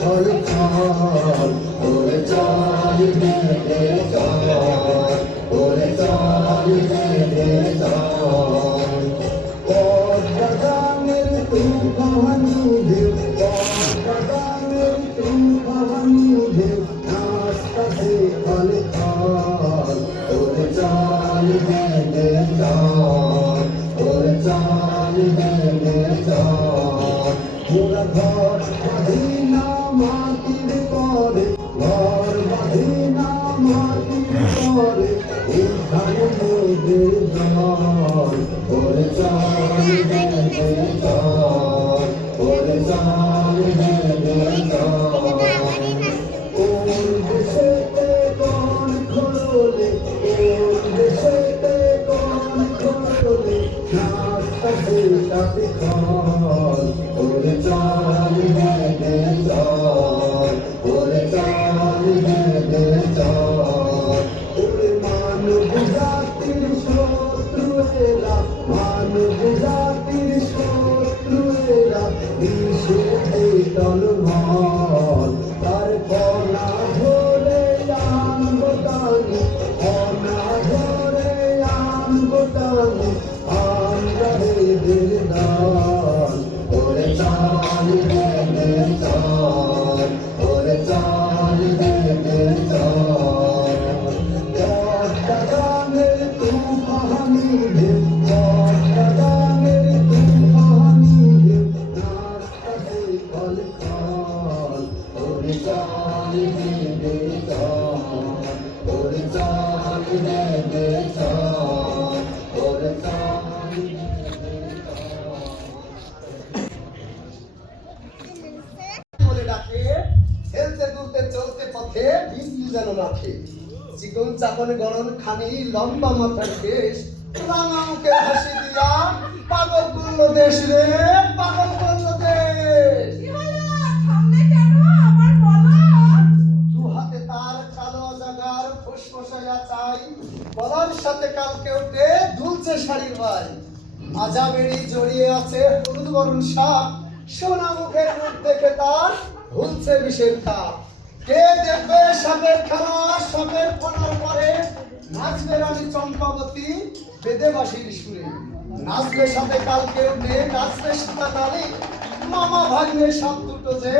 ফল ফল ওরে চল বেঁধে চল ওরে চল বেঁধে চল পদ্মগানের তুফানি ঢেউ পদ্মগানের তুফানি ঢেউ নাচতাছে ফল ফল ওরে চল বেঁধে চল ওরে চল বেঁধে চল মোরা ঘর বাঁধি না মাটির পরে ঘর বাঁধি না মাটির পরে এইখানে মেঘের জল ওরে চল বেঁধে চল ওরে চল বেঁধে চল ওর দেশেতে কোন খোলে ওর দেশেতে কোন খোলে নাচতাছে তাতে খল ওরে চল বেঁধে চল ওরে চল বেঁধে চল ওরে মানব জাতির শত্রু এরা মানব জাতির শত্রু এরা বিষে টলমল তার কণা ধরে আনবো টানি কণা ধরে আনবো টানি আমরা এদের দল ওরে চল বেঁধে চল ওরে চল বেঁধে চল পদ্মগানের তুফানি ঢেউ পদ্মগানের তুফানি ঢেউ নাচতাছে ফল ফল ওরে চল বেঁধে চল ওরে চল বেঁধে চল ওরে চল বলে ডাকে খেলতে দুলতে চলতে পথে বিন্দু যেন রাখে চিকন চাকন গড়ন খানি লম্বা মাথার কেশ রাঙা মুখে হাসি দিয়া পাগল করলো দেশ রে পাগল করলো দেশ দু হাতে তার কালো জাগার ফুসফুসাইয়া চাই গলার সাথে কালকে উঠে দুলছে শাড়ির ভাই মাজা বেড়ি জড়িয়ে আছে হলুদ বরণ সাপ সোনা মুখের রূপ দেখে তার ভুলছে বিষের কাপ কে দেখবে সাপের খেলা সাপের ফোনার পরে নাচবে রানী চম্পাবতী বেদে বাঁশির সুরে নাচবে সাথে কালকে উঠে নাচবে সীতা কালী মামা ভাগ্নে সাপ দুটো যে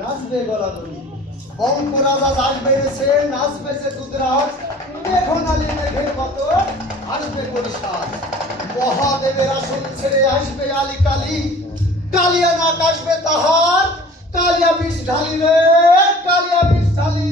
নাচবে গলাগলি বঙ্ক রাজা আসবে এসে নাচবে যে দুধরাজ মেঘনালী মেঘের মতো আসবে বরিশাল মহাদেবের আসন ছেড়ে আসবে আলী কালী কালিয়া নাক আসবে তাহার কালিয়া বিষ ঢালি রে কালিয়া বিষ ঢালি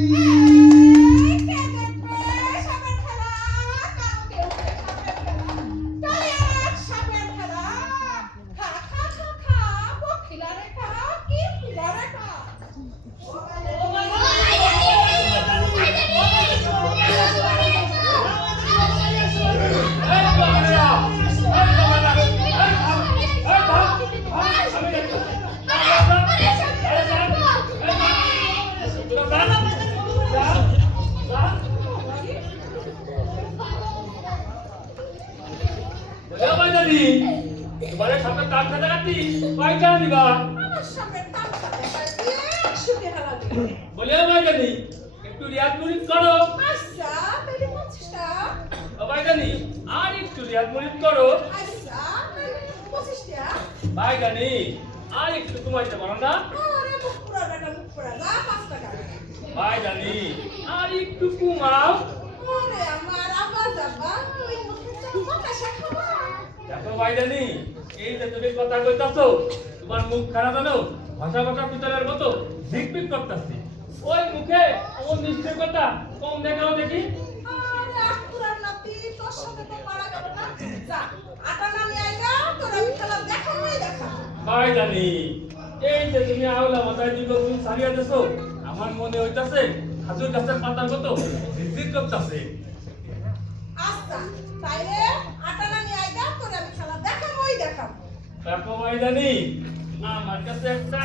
তোমার সাপের তার সাথে কাটি কয়টা নিবা আমার সামনে তার সাথে দিয়ে শুকে হালা দিবে বলে ভাই জানি একটু রিয়াদ মুরিদ করো আচ্ছা বেবি পঁচিশটা ভাই জানি আর একটু রিয়াদ মুরিদ করো আচ্ছা বেবি 25টা ভাই জানি আর একটু তোমাইতে পারো না আরে মুখ পুরা বেটা মুখ পুরা না 5 টাকা ভাই জানি আর একটু কুমাও ওরে আমার আব্বা যাবা ওই মুখে চাপা কাশা খাবা দেখো ভাই জানি এই যে তুমি কথা কইতাছো তোমার মুখ খারাপ জানো ভাষা ভাষা পিতলের মতো ঝিকপিক করতেছি ওই মুখে ও নিশ্চয় কথা কম দেখাও দেখি আরে আকুরার নাতি তোর সাথে তো মারা গেল না যা আটা না নিয়ে আইগা তোর আমি খেলা দেখাবই দেখা ভাই জানি এই যে তুমি আওলা মাথায় দিল তুমি সারিয়া দেছো আমার মনে হইতাছে খাজুর গাছের পাতার মতো ঝিকঝিক করতেছে আচ্ছা তাইলে আটা না নিয়ে আইগা তোর আমি খেলা দেখাবই দেখাবো দেখো ভাই জানি আমার কাছে একটা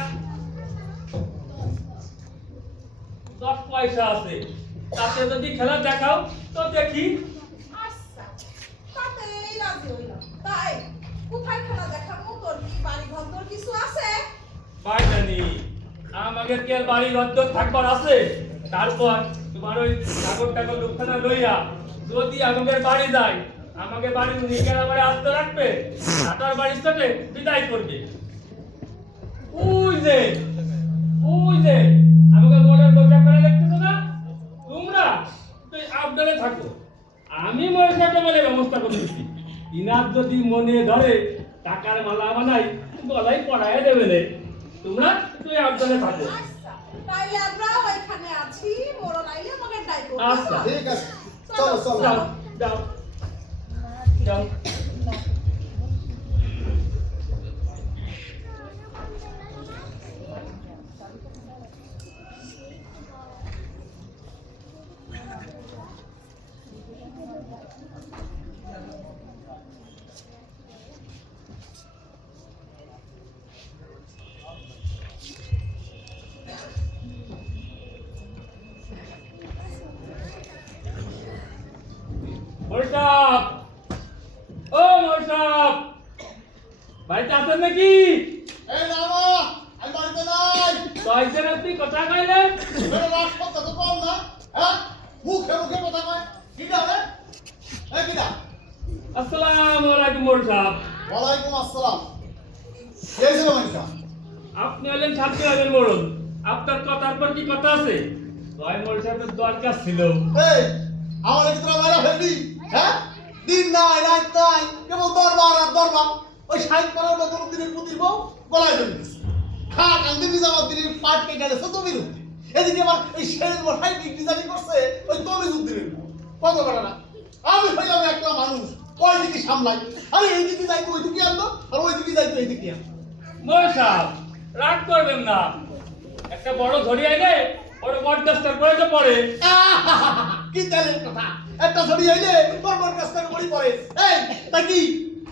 10 পয়সা আছে তাতে যদি খেলা দেখাও তো দেখি আচ্ছা তাতেই রাজি হইলাম তাই কোথায় খেলা দেখাবো তোর কি বাড়ি ঘর তোর কিছু আছে ভাই জানি আমাকে কি আর বাড়ি ঘর দর থাকবার আছে? তারপর তোমার ওই ঠাকুর ঠাকুর লোকখানা লইয়া যদি আমাদের বাড়ি যায়, আমাকে বাড়ি নিয়ে আমার আস্তে রাখবে, টাটার বাড়ির সাথে বিদায় করবে। ওই যে আমাকে মোড়ের বসে করে দেখতেছো না তোমরা, তুই আপডালে থাকো, আমি মোড়ের সাথে বলে ব্যবস্থা করতেছি। ইনার যদি মনে ধরে টাকার মালা বানাই গলায় পড়ায় দেবে রে, তোমরা তুই আপডালে থাকো। আচ্ছা তাইলে আমরা ওইখানে আছি, মোড়ন আইলে আমাকে ডাইকো। আচ্ছা ঠিক আছে, চলো চলো। যাও যাও যাও। মোরসাব, ও মোরসাব, বাড়িতে আছেন নাকি? এই মামা, আমি বাড়িতে নাই। কয়েকজন আপনি কথা কইলেন? তোর রাজপথ তো কম না, হ্যাঁ? মুখে মুখে কথা কয়। কিডা রে? এই কিডা? আসসালামু আলাইকুম মোরসাব। ওয়ালাইকুম আসসালাম। এই যে মাইসা। আপনি হলেন ছাত্র হলেন মোড়ল, আপনার কথার পর কি কথা আছে? কয় মোরসাবের দরকার ছিল। এই, আমার কি তোরা মারা ফেলবি? হ্যাঁ? দিন নাই, রাত নাই, কেবল দরবার আর দরবার। ওই 60 পারার মতো দিনের প্রতি বউ গলায় ধরে দিছে। খা কান্দি নিজামাত দিনের পাট কেটে গেছে তো বিরুদ্ধে। এদিকে আবার এই শেরের বসাই ডিজাইন করছে ওই তমিজুদ্দিনের বউ। কত বড় না? আমি হইলাম একটা মানুষ, ওই দিকে সামলাই। আরে এই দিকে যাইতো ওই দিকে আনতো, আর ওই দিকে যাইতো এই দিকে আনতো। মোরসাব, রাগ করবেন না, একটা বড় ধরি আইলে বড় বরদাস্তার করে তো পড়ে। কি জানেন কথা? একটা ছবি আইলে বরবর কাস্তার বড়ি পড়ে। এই তা কি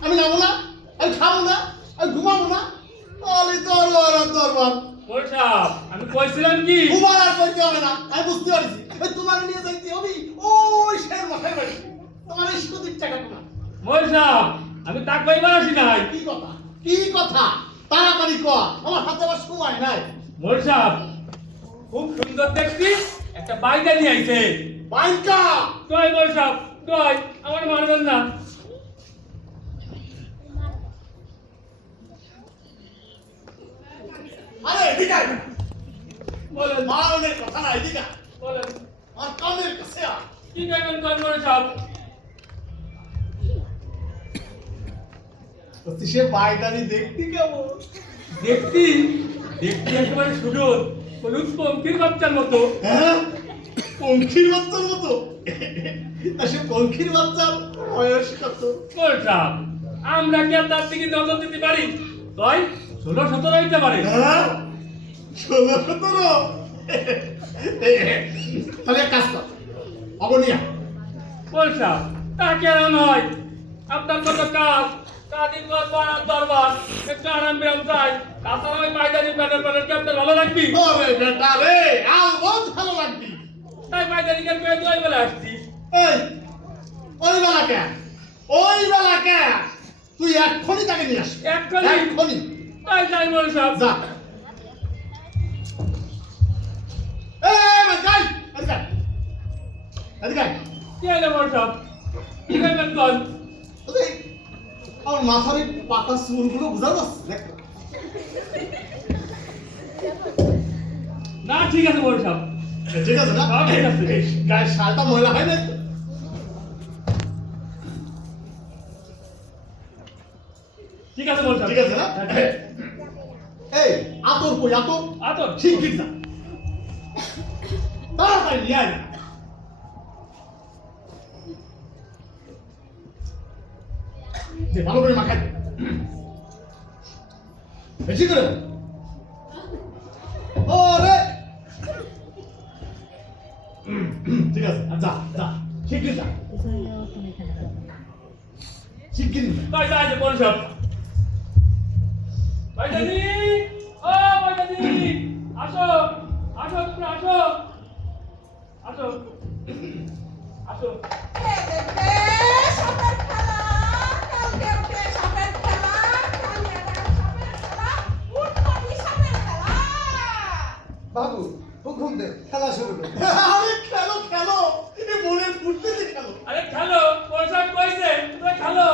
আমি নামো না, আমি খাবো না, আমি ঘুমাবো না? বলি দরবার আর দরবার। মোরসাব, আমি কইছিলাম কি? ঘুমার আর করতে হবে না, আমি বুঝতে পারছি। ওই তোমার নিয়ে যাইতে হবে ওই শের মাথায় বাড়ি। তোমার এই সুদিক টাকাটা না। মোরসাব, আমি তা কইবার আসি নাই। কি কথা? কি কথা? তাড়াতাড়ি কর, আমার হাতে আবার সময় নাই। মোরসাব, খুব সুন্দর দেখছি একটা বাইদা নিয়ে আইছে। বাইকা কই মোরসাব, কই, আমার মারবেন না। আরে এদিকে আয়। বলেন মারনের কথা না, এদিকে আয়। বলেন, আর কানের কাছে আয়। কি করবেন কই মোরসাব? তো সে বাইকারি দেখতি কেমন? দেখছি একেবারে সুযোগ হলুদ পঙ্খির বাচ্চার মতো। হ্যাঁ, পঙ্খির বাচ্চার মতো। তা সে পঙ্খির বাচ্চার বয়স কত? মোরসাব, আমরা কি আর তার দিকে নজর দিতে পারি? তাই 16-17 হইতে পারে। হ্যাঁ, 16-17। তাহলে এক কাজ কর, অগনিয়া মোরসাব, তা কেন নয়? আপনার কত কাজ, কাদিন দরবার দরবার, একটু আরাম বিরাম চাই। তাছাড়া ওই পায়দানি প্যাটার কি আপনার ভালো লাগবি? ওরে বেটা রে, আলবত ভালো লাগবি। তাই পায়দানি কেন করে দুই বেলা আসছি। এই, ওই বেলা কে? ওই বেলা কে? তুই এক্ষুনি তাকে নিয়ে আসবি। এক্ষুনি। তাই যাই মোরসাব। যা। এই যাই, এদিকে আয়। এদিকে আয়। কি হলো মোরসাব? কি করবেন কল? ওই, আমার মাথার এই পাকা চুলগুলো বোঝা যাচ্ছে, দেখ। না ঠিক আছে মোরসাব, ঠিক আছে না? সব ঠিক আছে। এই গায়ের শালটা ময়লা হয় না তো? ঠিক আছে মোরসাব। ঠিক আছে না? এই, আতর কই, আতর? আতর? ঠিক ঠিক না। তাড়াতাড়ি নিয়ে আয় না। দে, ভালো করে মাখাই দে। বেশি করে দে। ওরে, ঠিক আছে, আর যা যা, শিগগির যা, শিগগির যা। তাই যাই যে মোরসাব। পায়দানি, ও পায়দানি, আসো, আসো তোমরা আসো, আসো, আসো। সাপের খেলা, কালকে উঠে সাপের খেলা, কালিয়াডাঙ্গা সাপের খেলা, উটপাটি সাপের খেলা। বাবু হুকুম দে, খেলা শুরু কর। আরে খেলো খেলো, এ মনের ফুর্তিতে খেলো। আরে খেলো, পয়সা কইছে তুমি খেলো।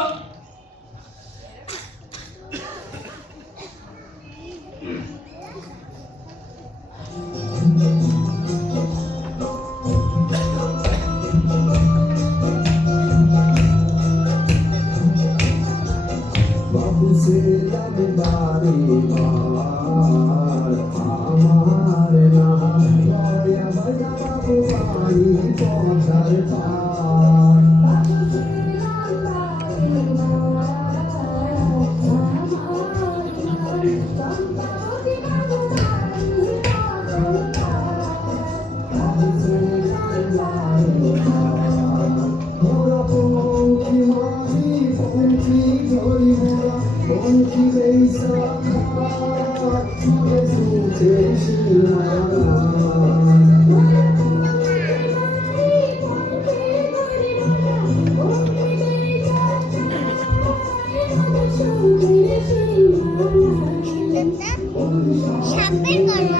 বাবু ছিলাম বাড়ি মার আমার নাম দয়া ভয়া বাবু বাড়ি পথার পার বাবু ছিলাম বাড়ি মার মোরা পঙ্কি মারি পঙ্কি ধরি মোরা পঙ্কি বেইসা খার মনে সুখে সীমানা সাপের গর্ব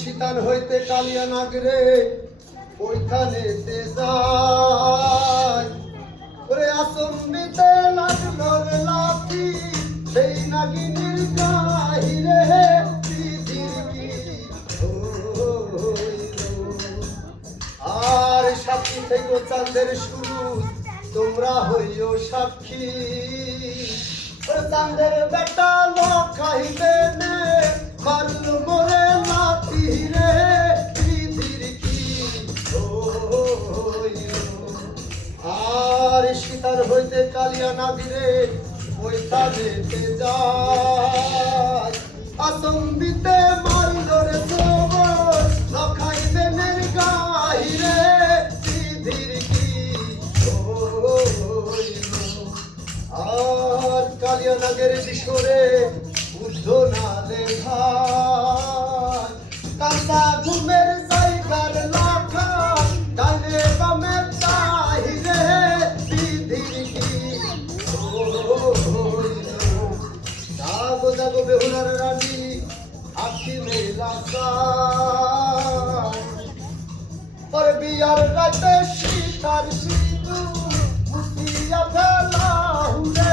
শীতান হইতে কালিয়া নাগরে ওইখানে যায় ওরে আসম্বিতে লাগলো রে লাঠি সেই নাগিনীর গাহিরে আর সাক্ষী থেকে চাঁদের শুরু তোমরা হইও সাক্ষী চাঁদের বেটা লখাইবে নে মারল মোরে লাঠি রে পৃথিবীর কি আর সীতার হইতে কালিয়া নাগিরে ওইখানে যায় আসম্বিতে মারল রে সবর লখাইবে নের গাহিরে পৃথিবীর কি আর কালিয়া নাগের শিশরে বুদ্ধ না লেখায় কাঁচা ঘুমের জায়গার লাখা ডানে বামে তাহিরে বিধির কি জাগো বেহুলার রানী আখি মেলা আর বিয়ার রাতে শিকার সিধু মুতিয়া ফেলা হুরে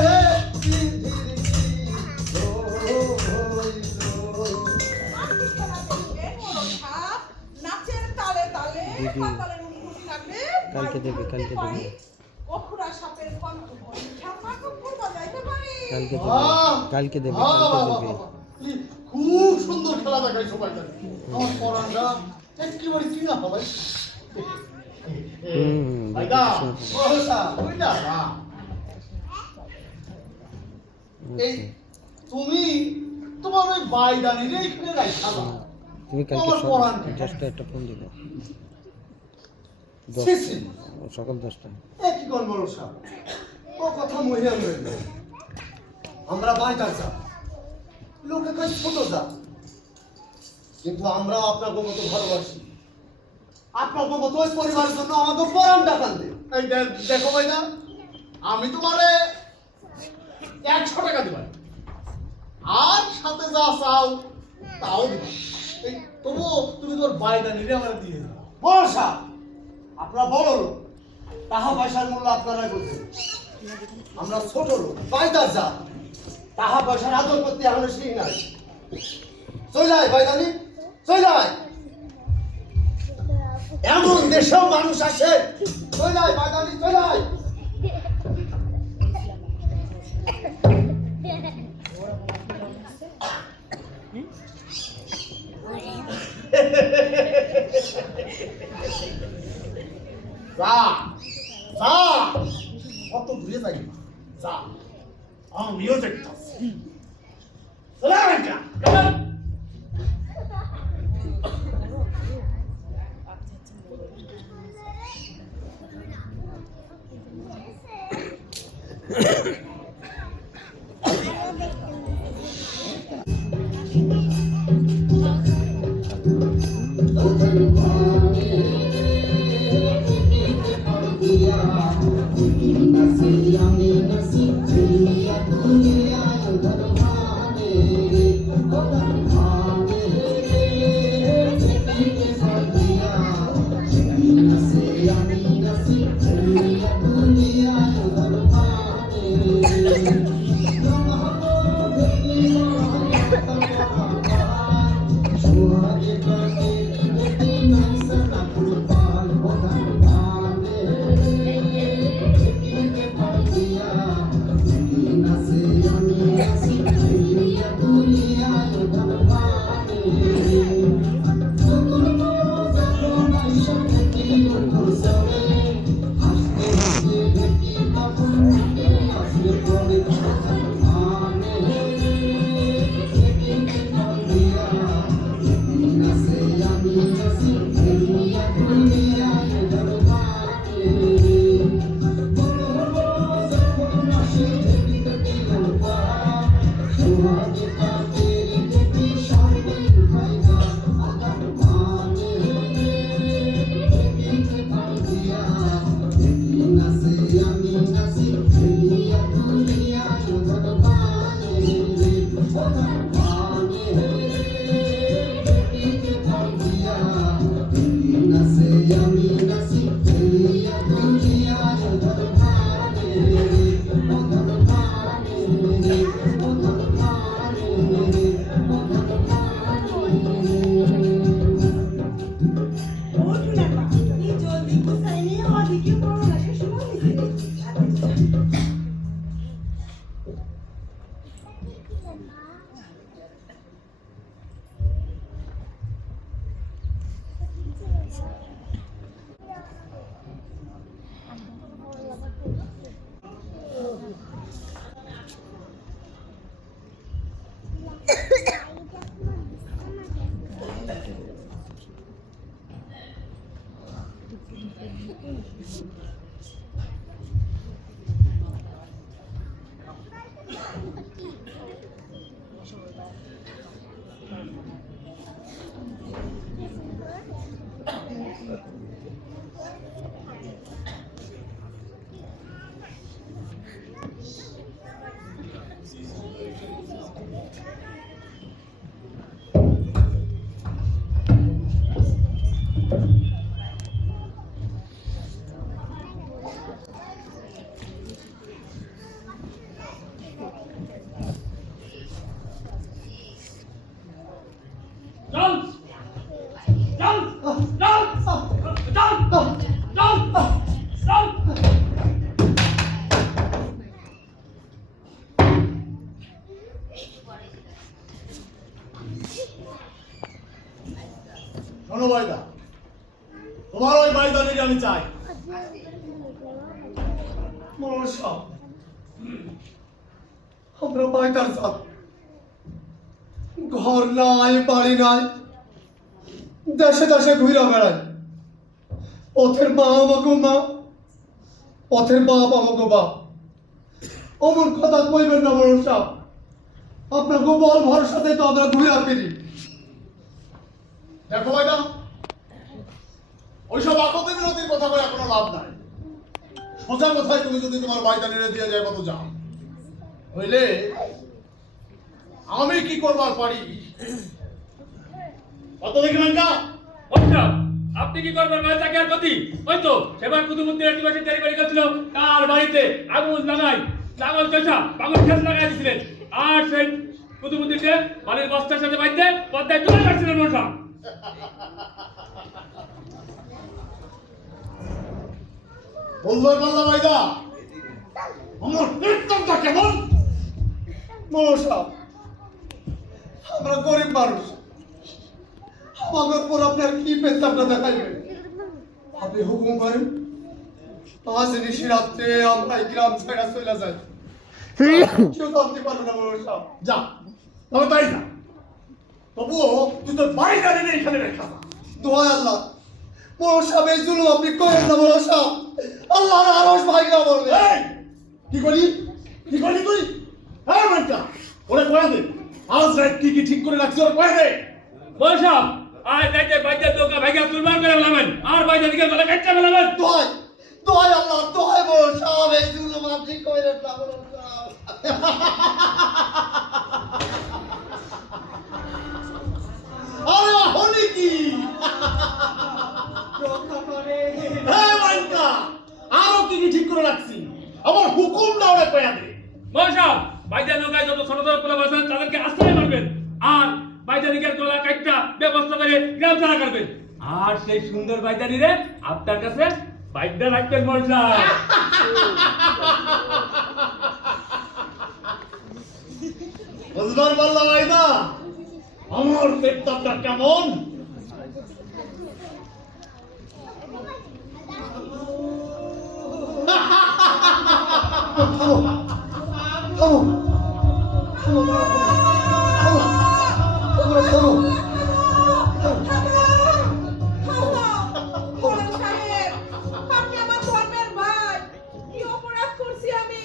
পৃথিবী নাচের তালে তালে পাতালের মুখোশ কাটে কালকে দেবে অখুরা সাপের কণ্ঠ ঠাম্মা কুকুর বাজাইতে পারে কালকে দেবে খুব সুন্দর খেলা দেখায় সবাই জানে আমার পরানরা একেবারে কি না হবে ভাইদা বহসা ওইটা না এই তুমি তোমার ওই বাইদানি রে এখানে রাখা দাও তুমি আমার পরান 10টা একটা ফোন দিবে সিসি সকাল 10টা কি কোন বহসা ও কথা মহিলা রইল আমরা বাইটার যা লোকে কই ছোট যা কিন্তু আমরা আপনাকে মতো ভালোবাসি আপনাকে মতো ওই পরিবারের জন্য আমাকে পরাণ ডাকান দে এই দেখো ভাইদা আমি তোমারে 100 টাকা দিবা আর সাথে যা চাও তাও দিবা এই তবু তুমি তোর বাইদানি রে আমার দিয়ে দাও বহসা আপনারা বড় লোক টাকা পয়সার মূল্য আপনারাই বুঝেন আমরা ছোট লোক বাইটার যা টাকা পয়সার আদর করতে এখনো শিখি নাই চলে যায় বাইদানি চলে যায় এমন দেশেও মানুষ আসে চলে যায় বাইদানি চলে যায় যা যা কত দূরে যাই যা আমিও দেখতাছি সালাম কেমন? চল চল চল চল চল চল। শোনো বাইদা, তোমার ওই বাইদানিকে আমি চাই। মনসা আমরা বাইটার সাথ ঘর নাই বাড়ি নাই, দেশে দেশে ঘুরা বেড়াই। পথের মা আমাকে মা, পথের বাপ আমাকে বাপ। অমন কথা কইবেন না মনসা, আপনার গোবল ভরসাতে তো আমরা ঘুরা ফিরি। দেখো বাইদা, ওইসব আপত্তি বিরোধীর কথা বলে কোনো লাভ নাই। সোজা কথায় তুমি যদি তোমার বাইদানিরে দিয়ে যায় কত যাও, হইলে আমি কি করবার পারি কত দেখবেন না। আচ্ছা, আপনি কি করবেন ভাই তাকে আর গতি? ওই তো সেবার কুতুবুদ্দিন আদিবাসী চারি বাড়ি গেছিল, কার বাড়িতে আগুন লাগাই লাঙল চষা পাগল খেত লাগাই দিছিলেন, আর সেই কুতুবুদ্দিনকে বাড়ির বস্তার সাথে বাইতে পদ্মায় তুলে কাটছিলেন মনসা। বলবার পারলা বাইদা, আমার কীর্তনটা কেমন? মনসা আমরা গরিব মানুষ, আমাদের উপর আপনার কি পেশাবটা দেখাইবেন? আপনি হুকুম করেন, আজ নিশি রাত্রে আমরা এই গ্রাম ছেড়ে চলে যাই। কেউ জানতে পারবে না মনসা। যা, তবে তাই যা। তবুও তুই তোর বাইদানিরে এখানে রেখা যা। দোহাই আল্লাহ, মনসা এই জুলুম আপনি করেন না মনসা। আল্লাহর আরশ ভাইরা বলবে। এই, কি করলি? কি করলি তুই? হ্যাঁ মাইকা, ওরে কয়ে দে। আজ রাত কি কি ঠিক করে রাখছি ওরে কয়ে দে। মনসা আয় যাইতে বাইতে দোকা ভাইগা তুলবার করে লাগাবেন, আর বাইতে দিকে গলা কাটতে লাগাবেন। দোহাই দোহাই আল্লাহ, দোহাই মনসা এই জুলুম আপনি করেন না মনসা। আরে হলি কি? রক্ষা করে। হ্যাঁ মাইকা, আরো কি কি ঠিক করে রাখছি, আমার হুকুম না ওরে কয়ে দে। মনসা বাইতে নৌকায় যত ছোট ছোট পোলা বাসেন তাদেরকে আশ্রয় করবেন, আর বাইদানিকের গলা কাটটা ব্যবস্থা করে গ্রাম ছাড়া করবেন, আর সেই সুন্দর বাইদানিরে আপনার কাছে বাইদা রাখবেন মনসা। বুঝবার পারলা বাইদা, আমার পেটটা কেমন? থামো থামো থামো থামো থামো থামো। বড় সাহেব, আপনি আমার ধর্মের ভাই, কি অপরাধ করছি আমি?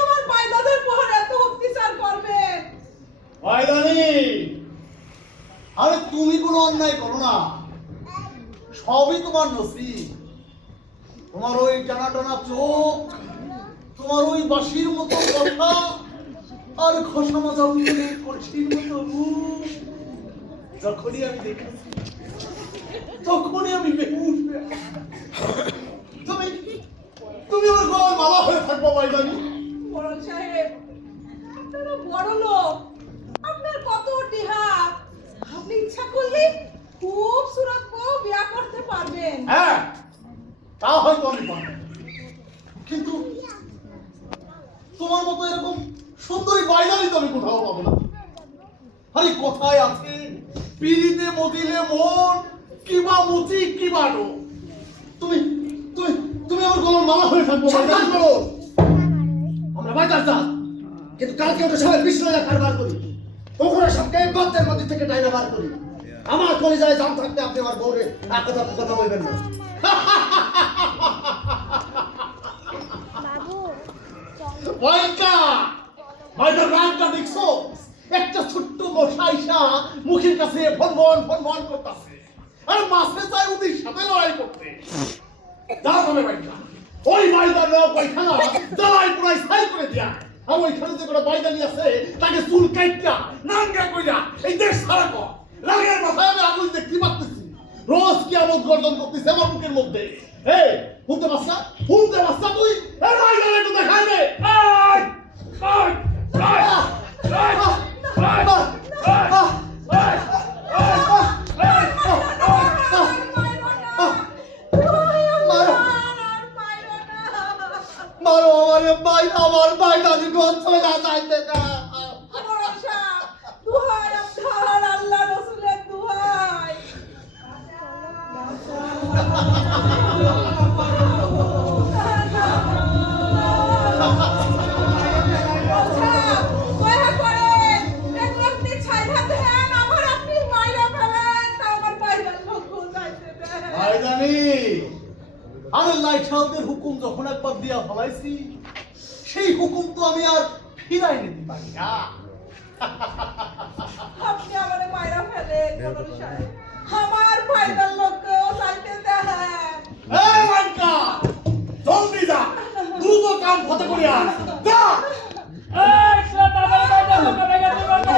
আমার বাইদাদের পর এত অত্যাচার করবেন? বাইদানি, আরে তুমি কোনো অন্যায় করো না, সবই তোমার নসিব। তোমার ওই টানা টানা চোখ, তোমার ওই বাঁশির মতো কথা, আর খসা মাজা উঠে কঠিন মতো রূপ, যখনই আমি দেখেছি তখনই আমি বেহুশ হয়ে গেছি। তুমি তুমি আমার গলার মালা হয়ে থাকবো বাইদানি। বড় সাহেব, আপনারা বড় লোক, আপনার কত টিহা, আপনি ইচ্ছা করলে খুব সুরত বউ বিয়া করতে পারবেন। হ্যাঁ, তা হয়তো আমি পারবো, কিন্তু তোমার মতো এরকম সুন্দরী বাইদানি তো আমি কোথাও পাবো না। আরে কোথায় আছে পিড়িতে মতিলে মন, কিবা মতি কিবা নো। তুমি তুমি তুমি আমার গলার মালা হয়ে থাকবো বাইদানি। বলো, আমরা বাইদার জাত, কিন্তু কালকে ওটা সবাই বিষ্ণুরা কারবার করি, ওখানে সবকে গর্তের মধ্যে থেকে টাইনা বার করি। আমার কলিজায় জাম থাকতে আপনি আমার বউরে এক কথা কথা বলবেন না। বাইকা বাইদার রাগটা দেখছো? একটা ছোট্ট মশাইশা মুখের কাছে ফনফন করতেছে, আর মাসে চাই ওদের সাথে লড়াই করতে। যা তবে বাইকা, ওই বাইদার লোক ওইখানা জ্বালাই পুরাই ছাই করে দিয়া, আমার ওইখানে যে কোনো বাইদানি আছে তাকে চুল কাইটা নাঙ্গা কইরা এই দেশ সারা কর লাগের মাথায় আমি আগুন দেখতে পাচ্ছি রোজ কি আমোদ গর্জন করতেছে আমার মুখের মধ্যে এই শুনতে পাচ্ছা তুই এই বাইদানি একটু দেখাই দে মারো আমার বাইদানি গোল চলে যাইতে না। ভরসা, দুহাই আপনার, আল্লাহ রসুলের দুহাই। ভরসা, দয়া করেন, একটু আপনি ছাইড়া দেন, আমার আপনি মাইরা ফেলেন, তা আমার বাইরের লোক যাইতে দেন। বাইদানি আমি লাইট হাউসের হুকুম যখন একবার দিয়া ফলাইছি সেই হুকুম তো আমি আর ফিরাই নিতে পারি না। আপনি আমারে মাইরা ফেলেন, কমল সাহেব। আমার বাইরের লোককেও যাইতে দেন। এই মাইকা জলদি যা দ্রুত কাম ফতে করি আস যা এই শালা তাড়াতাড়ি বাইরে গেছে বাইরে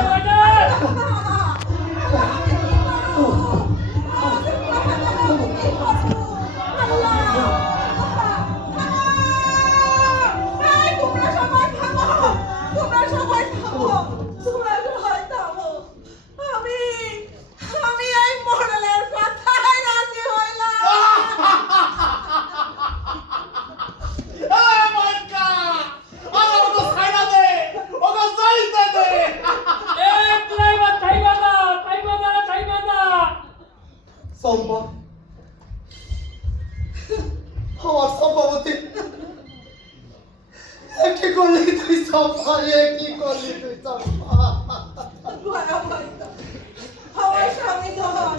আমি এই মডেলের কথায় রাজি হইলাম। এই মাইকা আমার ওকে ছাইড়া দে ওকে যাইতে দে এই ড্রাইভার থাইবা না চম্পা আমার সম্ভবতী কি করলি তুই চম্পা কি করলি তুই চম্পা আমার স্বামী ধন,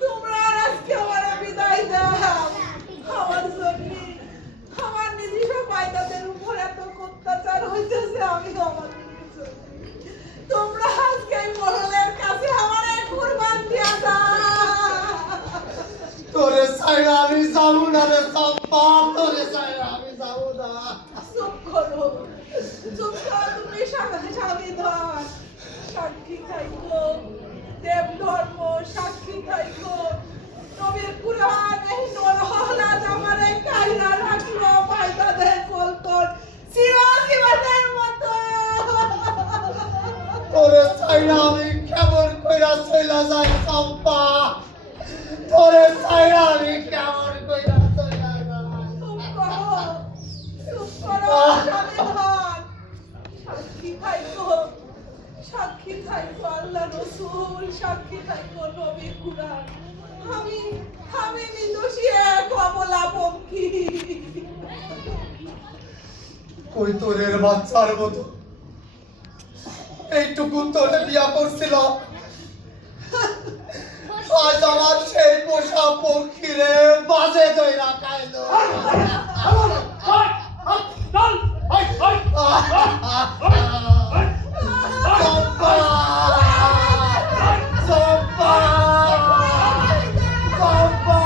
তোমরা আজকে আমার বিদায় দাও। আমার জন্য আমার নিজস্ব পায়দাদের উপর এত অত্যাচার হইতেছে, আমি আমার তোমরা আজকে মহলের কাছে আমার কুরবান দিয়া দাও। তোরে সাইরা আমি যাবো না রে চম্পা তোরে সাইরা আমি যাবো না। চুপ করো, তুমি স্বামী ধন সাক্ষী থাইকো, দেব ধর্ম সাক্ষী থাইকো, নবীর কুরআন এই নরহলাদ আমারে কাইরা রাখলো বাইদাদের কলকল চিরজীবনের মতো। তোরে সাইরা আমি কেমন কইরা চইলা যাই চম্পা তোরে সাইরা আমি কেমন কইরা চইলা যাই। চুপ করো স্বামী ধন, সাক্ষী থাইকো আল্লাহ রসুল, সাক্ষী থাইকো নবীর কুরআন। আমি নির্দোষী এক অবলা পক্ষী। কই তোরের বাচ্চার মতো এইটুকু তোরে বিয়া করছিল আজ আমার সেই পোষা পক্ষী রে বাজে দইরা খাইলো। চম্পা চম্পা চম্পা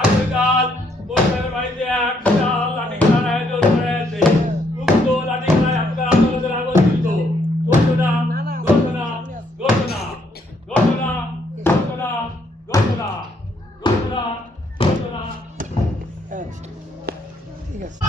আগামীকাল বৈশাখের বাড়িতে একটা লাঠি খেলার আয়োজন করা হয়েছে। উক্ত লাঠি খেলায় আপনার আদালতের আগত ঘোষণা ঘোষণা ঘোষণা ঘোষণা ঘোষণা ঘোষণা ঘোষণা ঘোষণা ঠিক আছে।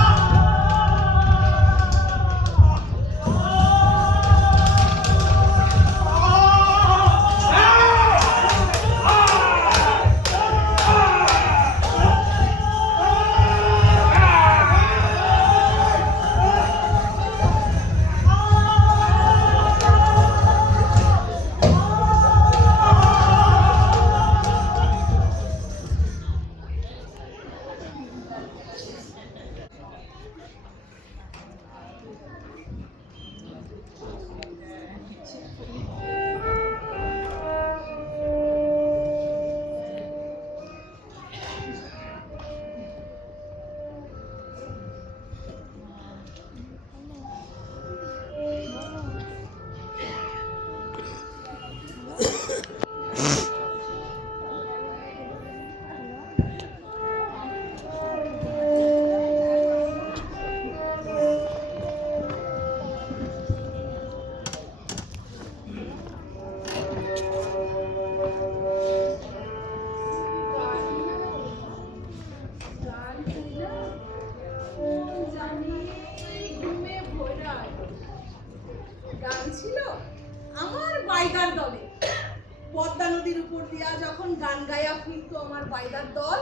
নদীর উপর দিয়া যখন গান গায়া ফিরতো আমার বাইদার দল,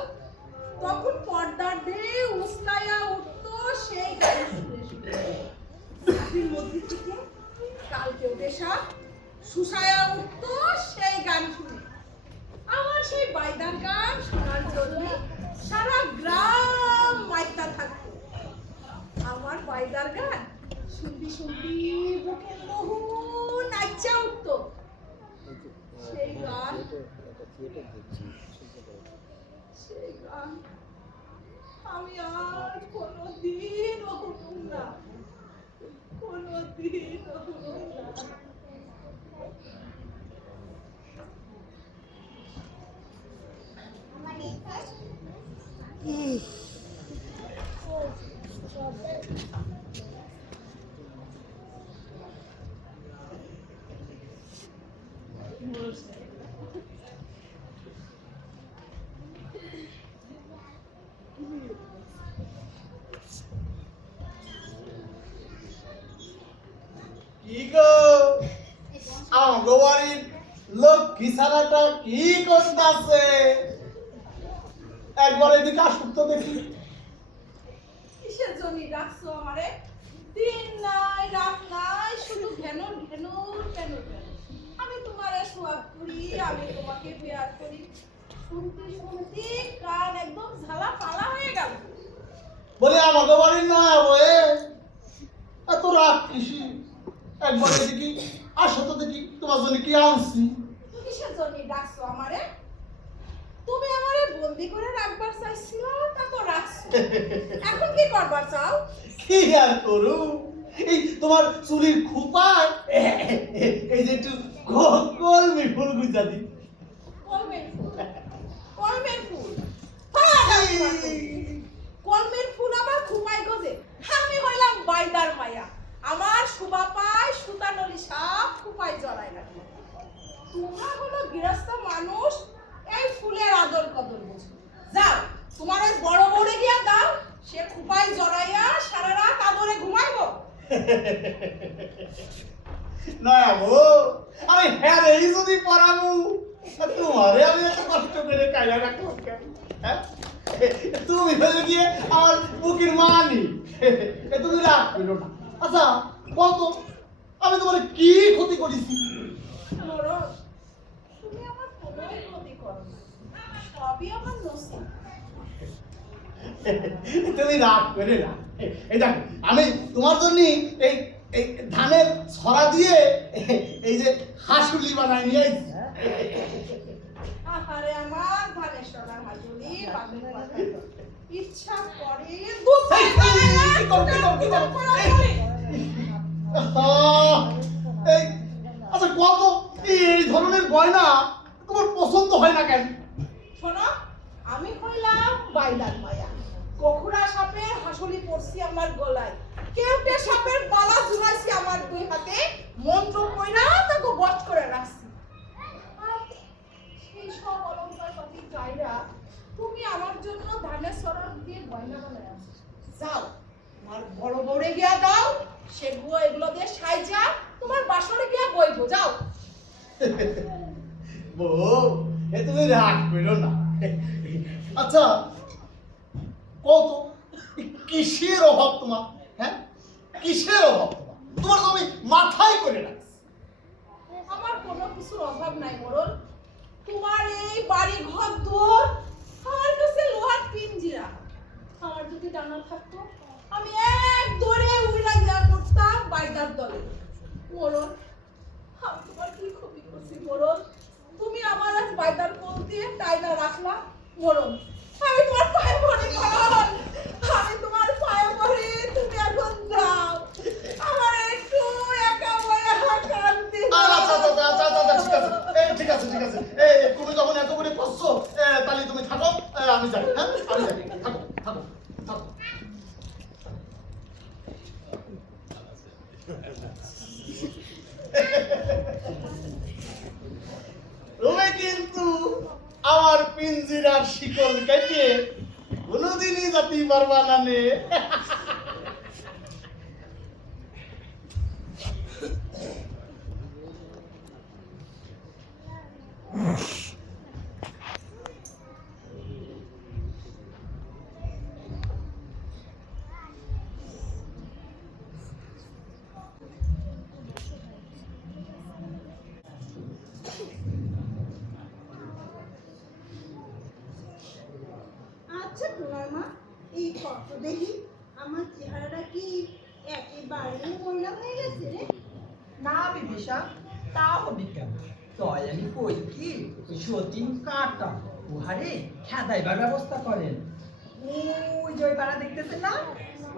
তখন পর্দার ঢেউ উসলাইয়া উঠতো সেই গান শুনে শুনে। নদীর মধ্যে থেকে কালকেও দেশা সুসায়া উঠতো সেই গান শুনে। আমার সেই বাইদার গান শোনার জন্য সারা গ্রাম মাইতা থাকতো। আমার বাইদার গান শুনতে শুনতে বুকের বহু নাচা উঠতো। সেই গান আমি আজ কোনোদিনও শুনুম না, কোনোদিনও শুনুম না। কি গো আমগো বাড়ির লক্ষ্মী ছানাটা কি করতেছে? একবার এদিকে আসুক তো দেখি। কিসের জন্য ডাকছো আমারে? দিন নাই রাত নাই, শুধু ঘেনর ঘেনর ঘেনর ঘেনর। আমি তোমারে সোয়াগ করি, আমি তোমাকে পেয়ার করি, শুনতে শুনতে কান একদম ঝালা পালা হয়ে গেল। বলে আমাগো বাড়ির নয়া বয়ে এত রাগ কিসি? একবার এদিকে আসো তো দেখি তোমার জন্য কি আনছি। কিসের জন্য ডাকছো আমারে? তুমি আমারে বন্দি করে রাখবার চাইছিলা, তা তো রাখছো। এখন কি করবার চাও? কি আর করু, এই তোমার চুরির খুপায় এই যে একটু কলমি ফুল গুজা দি। কলমের ফুল, কলমের ফুল, কলমের ফুল আবার খুপাই গজে। আমি হইলাম বাইদার মায়া, আমার সুবা পায় সুতানলি সাপ খুপাই জড়াই রাখে। তোমরা হলো গৃহস্থ মানুষ, এই ফুলের আদর কদর বুঝো। যাও তোমার ওই বড় বড়ে গিয়া দাও, সে খুপাই জড়াইয়া সারা রাত আদরে ঘুমাইবো। নয়া গো, আরে হ্যাঁ রে, এই যদি পরামু তোমারে আমি এত কষ্ট করে কাইলা রাখবো কেন? হ্যাঁ, তুমি হলে গিয়ে আমার বুকের মানি, তুমি রাগ করো না। আচ্ছা কত আমি তোমার কি ক্ষতি করেছি? নরস, তুমি আমার কোনো ক্ষতি করো না, সবই আমার নসিব। তুমি রাগ করে না। এই দেখো আমি তোমার জন্য এই এই ধানের ছড়া দিয়ে এই যে হাসুলি বানাই নিয়ে আইছি। আহারে আমার ধানের সরার হাজুলি বাবু বাবু ইচ্ছা করে এই, কি করো, কি করো, কি করো? এই আচ্ছা কত এই ধরনের গয়না তোমার পছন্দ হয় না কেন? শোনো, আমি হইলাম বাইদার মায়া। কখুড়া সাপের হাসুলি পড়ছি আমার গলায়, কেউটে সাপের বালা ঝুলাইছি আমার দুই হাতে, মন্ত্র কইরা তাকে বশ করে রাখছি। আর সেই সব অলংকার পাতি গাইরা তুমি আমার জন্য ধানের সরল দিয়ে গয়না বানায় আছো। যাও তোমার বড় বড়ে গিয়া দাও, সেগুলো এগুলো দিয়ে সাইজা তোমার বাসরে গিয়া বইবো। যাও। বউ, এ তুমি রাগ করো না। আচ্ছা কত কিসের অভাব তোমার? হ্যাঁ, কিসের অভাব তোমার? তোমার তো আমি মাথায় করে রাখছি। আমার কোনো কিছুর অভাব নাই মরণ। তোমার এই বাড়ি ঘর দূর আমার কাছে লোহার পিঞ্জিরা। আমার যদি ডানা থাকতো আমি এক দৌড়ে উড়া গিয়া করতাম বাইদার দলে। মরণ, আমি তোমার কি ক্ষতি করছি মরণ? তুমি আমার আজ বাইদার কোল দিয়ে টাইনা রাখলা। মরণ, আমি তোমার পায়ে পড়ি মরণ, আমি তোমার পায়ে পড়ি, তুমি এখন যাও। আমার একটু একা বয়া কান্দি। আচ্ছা আচ্ছা আচ্ছা আচ্ছা ঠিক আছে, ঠিক আছে ঠিক আছে। তুমি যখন এত করে করছো তাহলে তুমি থাকো, আমি যাই। হ্যাঁ, আমি যাই। থাকো থাকো থাকো। তুমি কিন্তু আমার পিঞ্জিরার শিকল কেটে কোনোদিনই যেতে পারবা না নে। আচ্ছা তোমার মা, এই কত দেখি আমার চেহারাটা কি একেবারে ময়লা হয়ে গেছে রে? না বিদিশা, তা হবি কেন? তয় আমি কই কি ওই সতীন কাটা উহারে খেদাইবার ব্যবস্থা করেন। ওই যে ওই পাড়া দেখতেছেন না,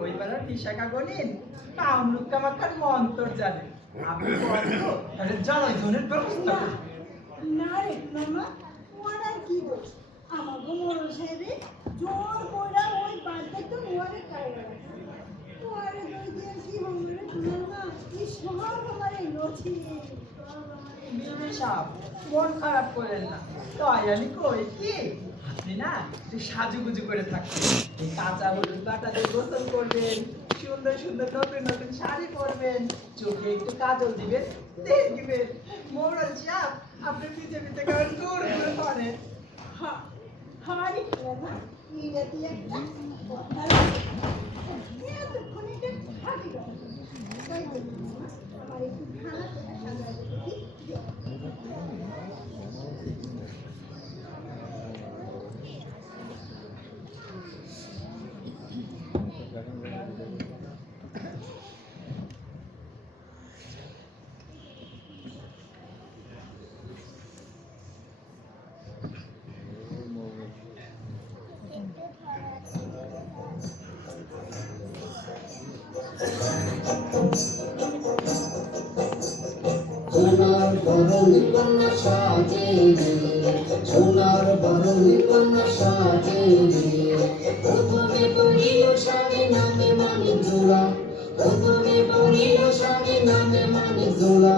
ওই পাড়ার বিশাখা গণিন কামরূপ কামাখার মন্তর জানে। আপনি বলতো তাহলে জনজনের ব্যবস্থা করুন। না রে তোমার মা, তোমার আর কি দোষ? আমাকে মোড়ল সাহেবে জোর কইরা ওই বাড়িতে তো মোয়ারে কাইরা রাখছে। মোয়ারে দই দিয়ে কি হবে রে তোমার মা? এই সব আমার এই নথি, সব আমার এই বিদিশা, মন খারাপ করেন না। তয় আমি কই কি আপনি না একটু সাজুগুজু করে থাকবেন। এই কাঁচা হলুদ বাটা দিয়ে গোসল করবেন, সুন্দর সুন্দর নতুন নতুন শাড়ি পরবেন, চোখে একটু কাজল দিবেন, দেখবেন মোড়ল সাহেব আপনি পিছে পিছে কেমন দূর করে পড়েন। হারি তোমার মা, এটা তুই একটা কথা এতক্ষণ এটা খাবি না। তাই তো তোমার মা, আমার একটু খানা সাজায় দেখি। সোনার বরণী কন্যা সাজে রে, সোনার বরণী কন্যা সাজে রে। প্রথমে পড়িল শাড়ি নামে মানিক জোড়া, প্রথমে পড়িল শাড়ি নামে মানিক জোড়া।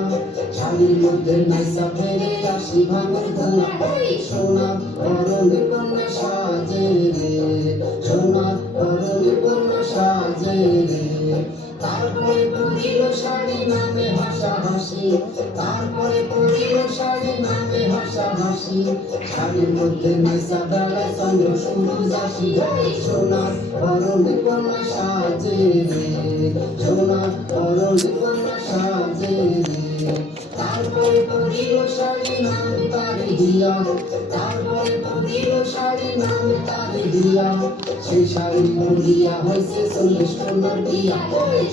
শাড়ির মধ্যে নাইসা ফেরে আসি ভাঙর ধোলা। সোনার বরণী কন্যা সাজে রে, সোনার বরণী কন্যা সাজে রে। তারপরে পড়িল শাড়ি নামে হাসাহাসি, তারপরে পড়িল শাড়ি নামে হাসাহাসি। শাড়ির মধ্যে নেশা বেলায় চন্দ্র সূরজ আসি। সোনার বরণী কন্যা সাজে রে, সোনার বরণী কন্যা সাজে রে। তারপরে পড়িল শাড়ি নামে তারে দিয়া, তারপরে পড়িল শাড়ি নামে তারে দিয়া। সেই শাড়ি পরিয়া হয়েছে 40 কন্যার বিয়া।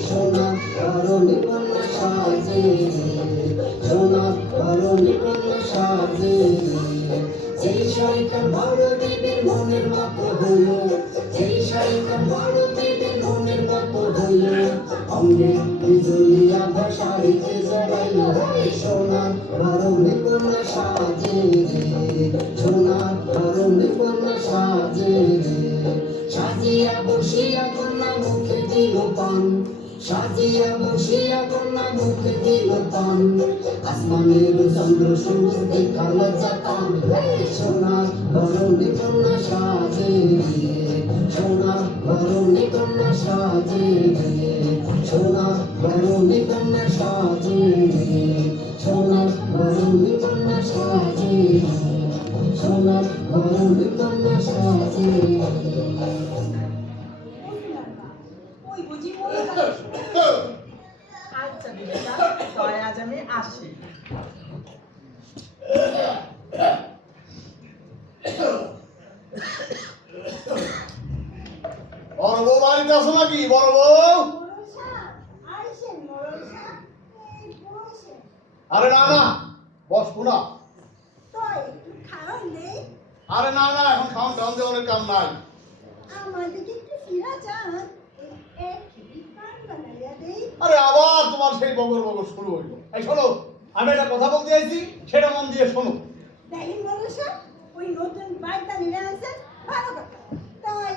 সোনার বরণী কন্যা সাজে রে, সোনার বরণী কন্যা সাজে রে। যেই শাড়িটা বড় দেবীর মনের মতো হইল, যেই শাড়িটা বড় দেবীর মনের মতো হইল। অঙ্গে বিজলি আভা শাড়িতে জড়াইল। সোনার বরণী কন্যা সাজে রে, সোনার বরণী কন্যা সাজে রে। সাজিয়া বসিয়া কন্যা মুখে দিল পান, সাজিয়া বসিয়া কন্যা মুখে দিল পান। আসমানের চন্দ্র সূর্য দেখা লজ্জা পান। সোনার বরণী কন্যা সাজে রে, সোনার বরণী কন্যা সাজে রে, সোনার বরণী কন্যা সাজে রে, সোনার বরণী কন্যা সাজে রে, সোনার বরণী কন্যা সাজে রে। ওই বুঝি মরে গেল। আচ্ছা বিদিশা, তয় আজ আমি আসি। বড় বউ বাড়িতে আসো নাকি? বড় বউ? মোড়ল সাহেব, আইসেন মোড়ল সাহেব, এই বসেন। আরে না না, বসবো না। তো একটু খাওয়ান দেই। আরে না না, এখন খাওয়ান টাউন দেওয়ার কাম নাই। আমাদেরকে একটু ফিরা যান, এই এক খিদি পান বানাইয়া দেই। আরে আবার তোমার সেই বগর বগর শুরু হইলো। এই শোনো, আমি একটা কথা বলতে চাইছি, সেটা মন দিয়ে শোনো। দেখেন মোড়ল সাহেব, ওই নতুন বাড়িটা নিয়ে আসেন, ভালো কথা। তাই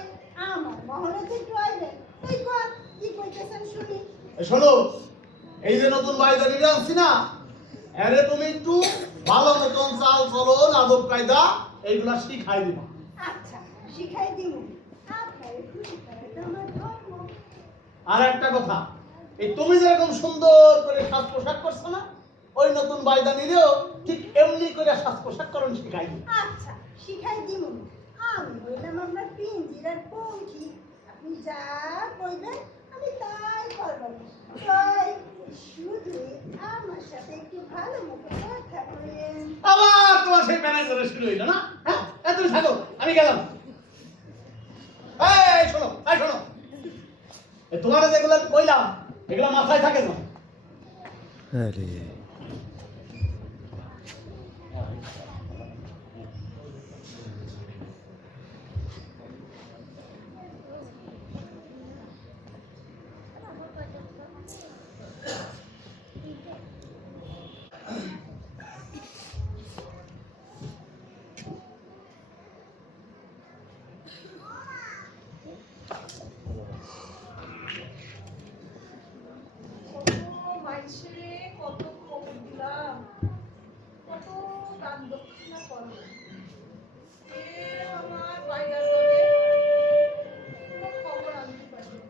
আমার মহলেতে একটু আইবেন। এই কর, কি কইতেছেন শুনি। এই শোনো, এই যে নতুন বাড়িটা নিয়ে আসছি না, আরে তুমি একটু ভালো মতন চাল চলন আদব কায়দা এইগুলা শিখাই দিবা। আচ্ছা, শিখাই দিন। আপনার খুশি করাই তো আমার ধর্ম। আর একটা কথা, এই তুমি যেরকম সুন্দর করে সাজ পোশাক করছো না, ওই নতুন বায়দা নিলেও ঠিক এমনি করে সাজ পোশাক করণ শিখাই দিবা। আচ্ছা, শিখাই দিন। আমি হইলাম আপনার পিঞ্জিরার পঙ্খী। আপনি যা কইবেন আমি তাই করব। তাই শুধু আমার সাথে একটু ভালো মতো কথা বলেন। আবার তোমার সেই ম্যানেজ করে শুরু হইলো না? হ্যাঁ, তুমি থাকো, আমি গেলাম। এই শোনো, এই শোনো, তোমার যেগুলো কইলাম এগুলো মাথায় থাকে না। আরে মানুষেরে কত খবর দিলাম, কত দান দক্ষিণা করো, কেউ আমার বাইরে যাবে কোনো খবর আনতে পারে না।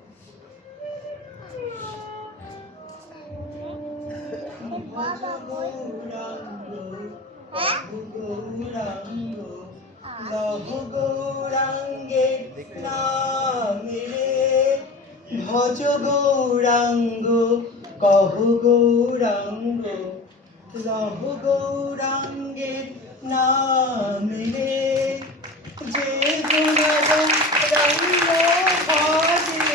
ভজ গৌরাঙ্গ কহ গৌরাঙ্গ লহ গৌরাঙ্গের নাম রে যে গৌরাঙ্গ ভজে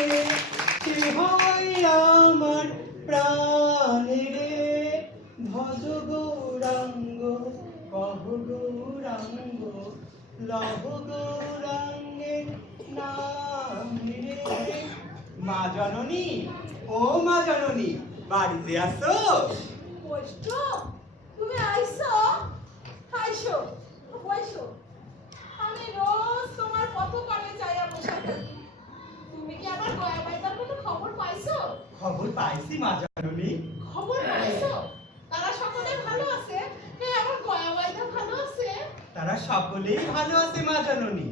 সে হয় আমার প্রাণ রে ভজ গৌরাঙ্গ কহ গৌরাঙ্গ লহ গৌরাঙ্গের নাম রে। মা জননী, ও মা জননী, বাড়িতে আসো। বৈষ্ণব, তুমি আইছো? আইসো, বসো। আমি রোজ তোমার পথ পানে যাইয়া বসে থাকি। তুমি কি আমার গয়া বাইদার কোনো খবর পাইছো? খবর পাইছি মা জননী। খবর পাইছো? তারা সকলে ভালো আছে? এই আমার গয়া বাইদা ভালো আছে? তারা সকলেই ভালো আছে মা জননী।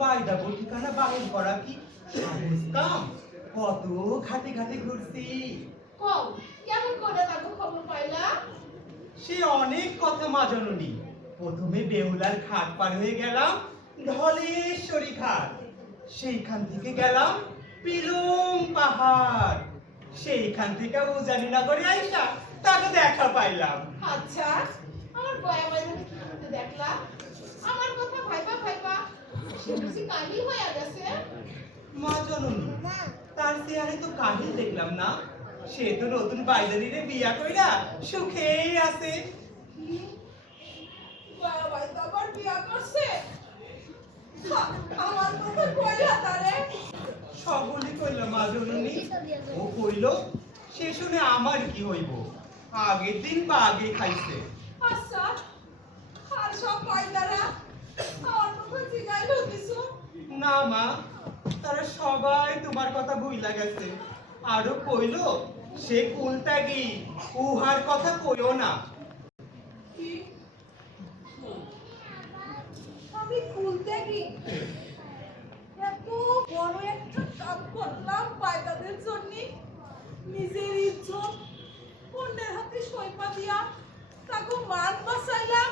বাইদা ঠিকানা বাহির করা কি সহজ কাম? কত ঘাটে ঘাটে ঘুরছি। কও, কেমন করে তাকে খবর পাইলা? সে অনেক কথা মা জননী। প্রথমে বেহুলার ঘাট পার হয়ে গেলাম ধলেশ্বরী ঘাট, সেইখান থেকে গেলাম পিলং পাহাড়, সেইখান থেকে উজানিনগরে আইসা তাকে দেখা পাইলাম। আচ্ছা, আমার গয়া বাইদাকে কি করতে দেখলা? আমার কথা ভাইবা ভাইবা সে বুঝি কালি হয়ে গেছে? মা জননী, তার চেহারে তো কাহিল দেখলাম না। সে তো নতুন বাইদারিরে বিয়া কইরা সুখেই আছে। কি? গয়া বাইদা আবার বিয়া করছে? আমার কথা কইলা তারে? সকলে কইল মা জননী। ও কইল সে শুনে আমার কি হইব, আগের দিন বাগে খাইছে। আচ্ছা, আর সব বাইদারা আমার কথা জিগাইলো কিছু? না মা, তারা সবাই তোমার কথা ভুইলা গেছে। আরো কইল সে কুলত্যাগী, উহার কথা কইও না। কি? আমি খুলতে কি এত বড় একটা কাম করলাম বাইদাদের জন্য? নিজের ইজ্জত অন্যের হাতে সইপা দিয়া তাকে মান বাঁচাইলাম,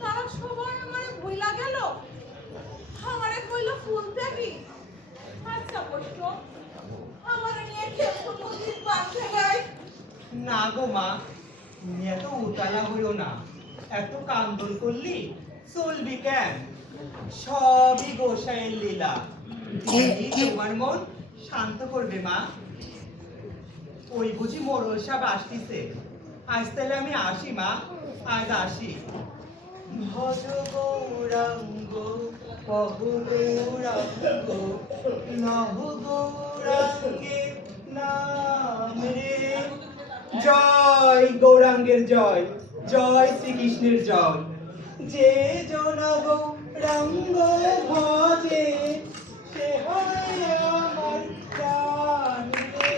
তারা সবাই আমারে ভুইলা গেল, আমারে কইল খুলতে কি? আচ্ছা বৈষ্ণব, আমারে নিয়ে খেলতো নদীর পাশে গাই। না গো মা, তুমি এত উতালা হইও না। এত কান্দন করলি চলবি কেন? সবই গোসাইয়ের লীলা। তিনি তোমার মন শান্ত করবে মা। ওই বুঝি মোরল সাহেব আসতিছে। আজ তাহলে আমি আসি মা, আজ আসি। ভজ গৌরাঙ্গ কহ গৌরাঙ্গ নহ গৌরাঙ্গের নাম রে। জয় গৌরাঙ্গের জয়, জয় শ্রীকৃষ্ণের জয়। যে জন গৌরাঙ্গ ভজে সে হয় আমার প্রাণ রে।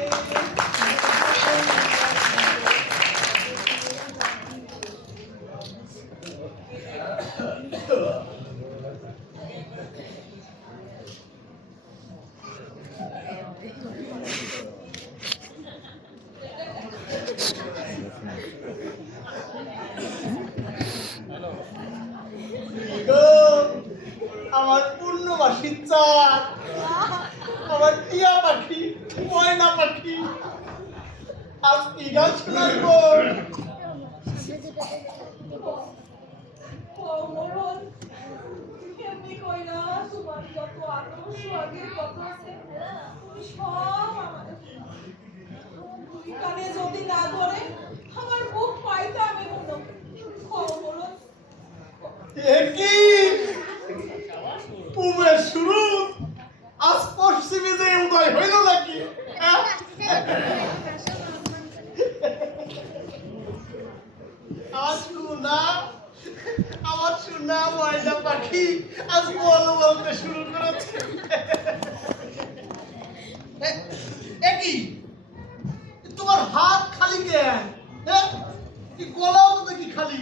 আমার পূর্ণবাসীর চাঁদ, আমার টিয়া পাখি, ময়না পাখি, আজ কি গান শোনাবো? ও মরণ, এমনি কইরা তোমার যত আদর স্বর্গের কথা আছে তুমি সব আমাদের দুই কানে যদি না ধরে আমার মুখ পাইতে আমি হলো খবর একই পুবের শুরু আজ পশ্চিমে যে উদয় হইল নাকি আমার শোনা ময়না পাখি আজ বল বলতে শুরু করেছে একই তোমার হাত খালি কেন কি গলাও তো দেখি খালি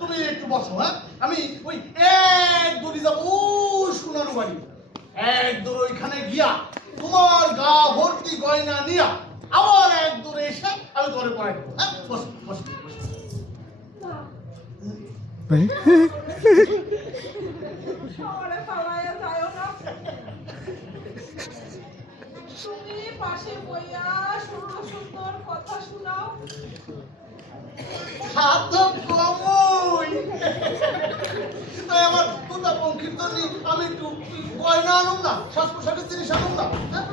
তুমি একটু বসো, হ্যাঁ? আমি ওই এক দড়ি যাবো সোনার বাড়ি, এক দূর ওইখানে গিয়া তোমার গা ভর্তি গয়না নিয়া আবার এক দূরে এসে আমি ধরে পড়াই দেবো, হ্যাঁ? বসো বসো বসো। আমারে পালাইয়া যাও না তুমি পাশে বইয়া সুন্দর সুন্দর কথা শোনাও হাত কমই তাই আমার কোথা পঙ্খির জন্য আমি একটু গয়না আনুম না, শ্বাস প্রশ্বাসের জিনিস আনুম না, হ্যাঁ?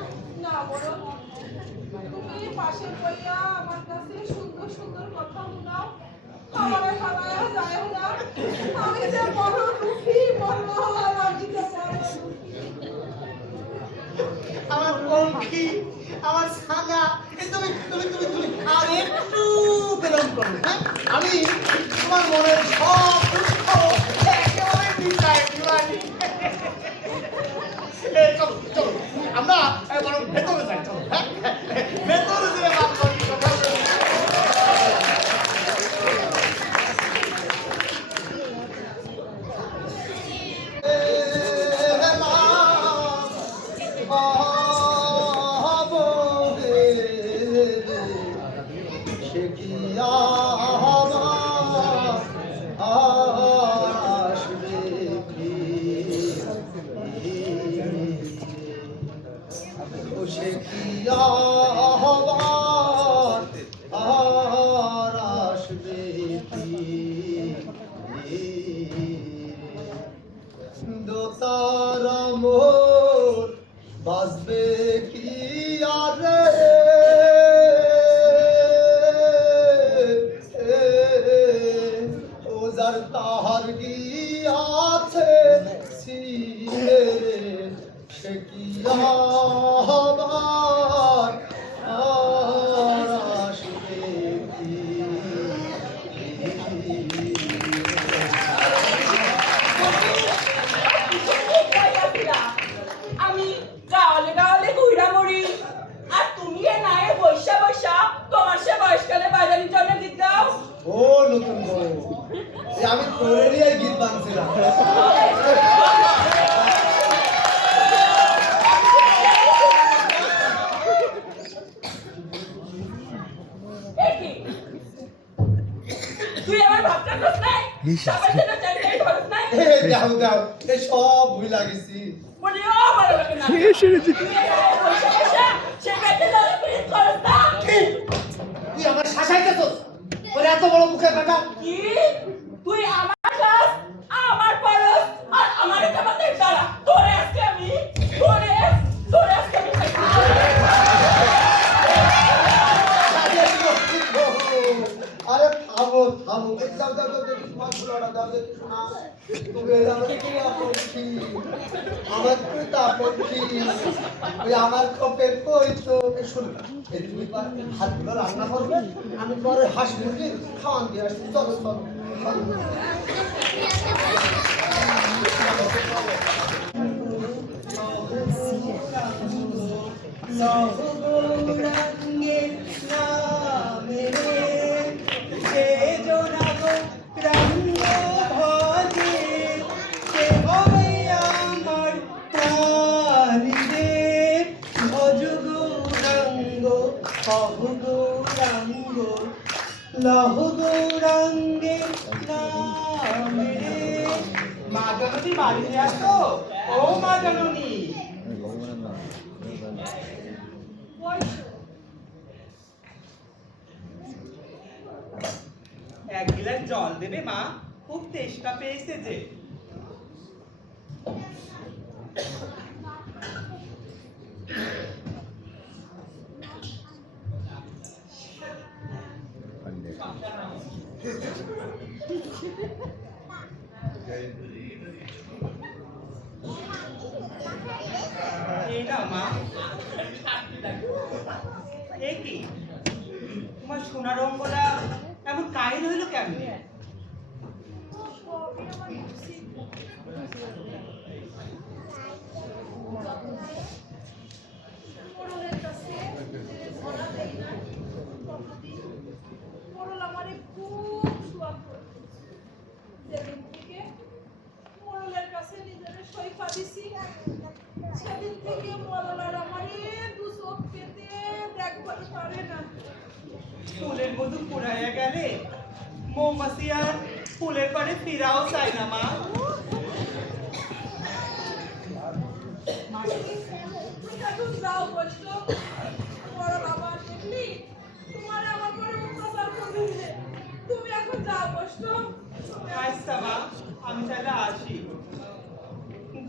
না বড় তুমি পাশে বইয়া আমার কাছে সুন্দর সুন্দর কথা শোনাও আমারে পালাইয়া যাও না আমি যে বড় দুঃখী বড় আমি যে বড় দুঃখী আমার পঙ্খি, আমার ছানা, তুমি তুমি তুমি তুমি আর একটু বিলম্ব করো, হ্যাঁ? আমি তোমার মনের সব দুঃখ একেবারে মিটাই দিবানি। চলো চলো আমরা বরং ভেতরে যাই, চলো, হ্যাঁ? ভেতরে যেয়ে বাপ করি কথা বলি। বাজবে কি আরে ওজার তাহার গিয়াছে সিরে সে কি আবার আর আসবে কি আমি গাওয়ালে গাওয়ালে ঘুরা মরি আর তুমি এ নায়ে বৈশা বৈশা তোমার সে বয়সকালে বাজারির জন্য গীত গাও ও নতুন বউ, এই আমি তোরেরই এই গীত বানছিলাম। একি তুই আমার ভাবটা করছ নাই সবার জন্য চাইতে করছ নাই দাও দাও এই সব ভুল লাগেছি। বলি ও ভালো লাগে না তুই এ নায়ে বৈশা বৈশা সে গাইতে দাও প্রিন্ট করছ না তুই আমার শাসাইতেছস ওরে এত বড় মুখের কথা। কি তুই আমার ক্লাস আমার পরশ আর আমার কামাতে দাঁড়া তোরে আজকে আমি তোরে আজকে আমি আরে থামো থামো, দাও দাও দাও দেখি তোমার ফুলাটা দাও দেখি শোনা। তুমি আমার প্রিয়া পক্ষী, আমার পিতা পক্ষী, ওই আমার কপের কই তো শুন এই তুমি হাতগুলো রান্না করবে, আমি পরে হাঁস মুরগি খাওয়ান দিয়ে আসছি। চলো চলো মা জননী বাড়িতে আসো, ও মা জননী। এক গ্লাস জল দেবে মা, খুব তেষ্টা পেয়েছে যে। এই না মা, এ কি তোমার সোনার অঙ্গটা এমন কাহিল হইল কেমনে? মোড়লের কাছে ধরা দেই না, ততদিন মোড়ল আমারে খুব সুয়াদ করে। যেদিন থেকে মোড়লের কাছে নিজের সইফা দিছি, সেদিন থেকে মোড়ল আর আমারে দু চোখ পেতে দেখবার পারে না। ফুলের মধু পুরাইয়া গেলে মৌমাছি আর ফুলের পাড়ে ফিরাও চায় না মা। এখন যাও বসতো, মোড়ল আবার দেখলি তোমার আমার পরে অত্যাচার করবে। তুমি এখন যাও বসতো। আচ্ছা মা, আমি তাহলে আসি।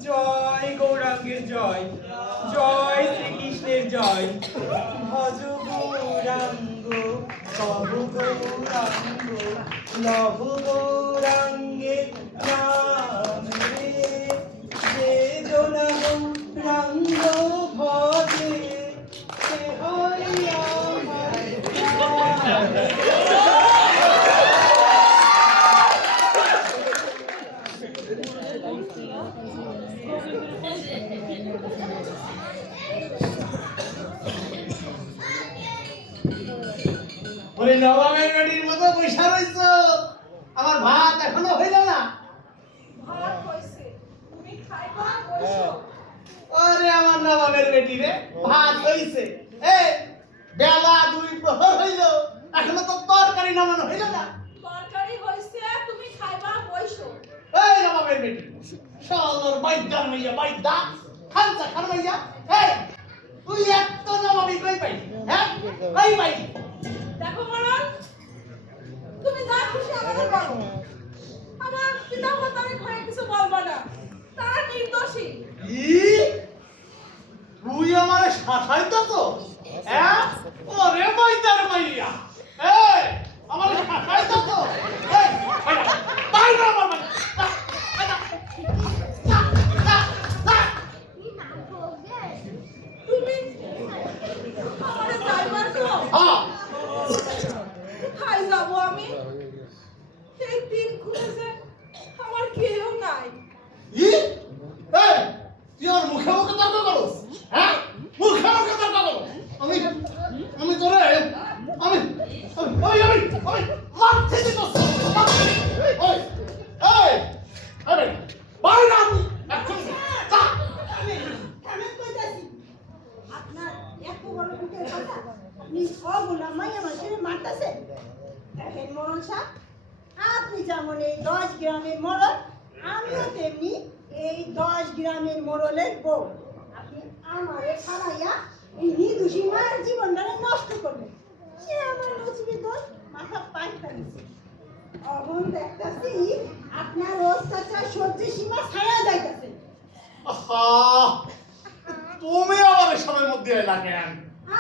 জয় গৌরাঙ্গের জয়, জয় শ্রীকৃষ্ণের জয়। ভজ গৌরাঙ্গ কহ গৌরাঙ্গ, লভ গৌরাঙ্গের নাম রে। যে জনা গৌরাঙ্গ ভজে সে হয় আমার প্রাণ। ওরে নবাবের বেটির মতো বৈশা রইছ, আমার ভাত এখনো হইল না। ভাত হইছে, তুমি খাইবা বসো। ওরে আমার নবাবের বেটি রে, ভাত হইছে। এই বেলা 2 প্রহর হইল, এখনো তো তরকারি নামানো হইল না। তরকারি হইছে, তুমি খাইবা বসো। এই নবাবের বেটি, শালার বাইদার মাইয়া বাইদা, খানসা খান মাইয়া। এই তুই এত নবাবি কই পাই? হ্যাঁ কই পাই? দেখো মরণ, তুমি যা খুশি আমাকে বলো। আমার পিতা মাতারে ঘরে কিছু বলবা না, তারা নির্দোষী। ই তুই আমারে শাসাইতাছ? হ্যাঁ ওরে বাইদার মাইয়া, এই আমারে শাসাইতাছ? এই বাইরে আমার বাড়ি। তুমি আমারে যাইবার তো হ্যাঁ খাই যাবো আমি। এই দিন খুলেছে, আমার কেউ নাই। ই এই তুই আমার মুখে মুখে তর্ক করস? হ্যাঁ মুখে মুখে তর্ক করস? আমি তোরে আমি মারতে দিতাস। ওই এই আরে বাইরে আমি এখন যা। আমি কইতাছি আপনার এত বড় মুখের কথা আপনি সবগুলা মাইয়া মানুষের মারতাছেন। দেখেন মরণ সাহেব, আপনি যেমন এই 10 গ্রামের মরল, আমিও তেমনি এই 10 গ্রামের মরলের বউ। আপনি আমারে খাড়াইয়া এই নির্দোষী মায়ের জীবনটারে নষ্ট করবেন। সে আমার নচিবের দোষ মাথা পাইতা নিছে। এখন দেখতাছি আপনার অত্যাচার সহ্য সীমা ছাড়া যাইতাছে। আহা তুমি আবার এসবের মধ্যে এলা কেন?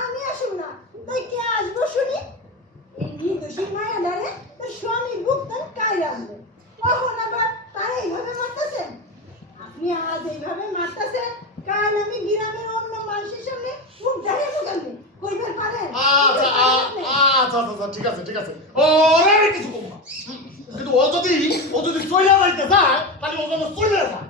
আমি আসুন না, তাই কে আসবো শুনি? এই নির্দোষী মায়া ডারে তার স্বামীর বুকটান কাই আনবে, কখন আবার তারা এইভাবে মারতেছেন। আপনি আজ এইভাবে মারতেছেন, কাল আমি গ্রামের অন্য মানুষের সামনে মুখ ঢাকে মুখানবে কইবার পারেন? আচ্ছা আচ্ছা আচ্ছা ঠিক আছে ঠিক আছে। ওরে আমি কিছু কম না, কিন্তু ও যদি চলে যাইতে চায় তাহলে ও যেন চলে যায়।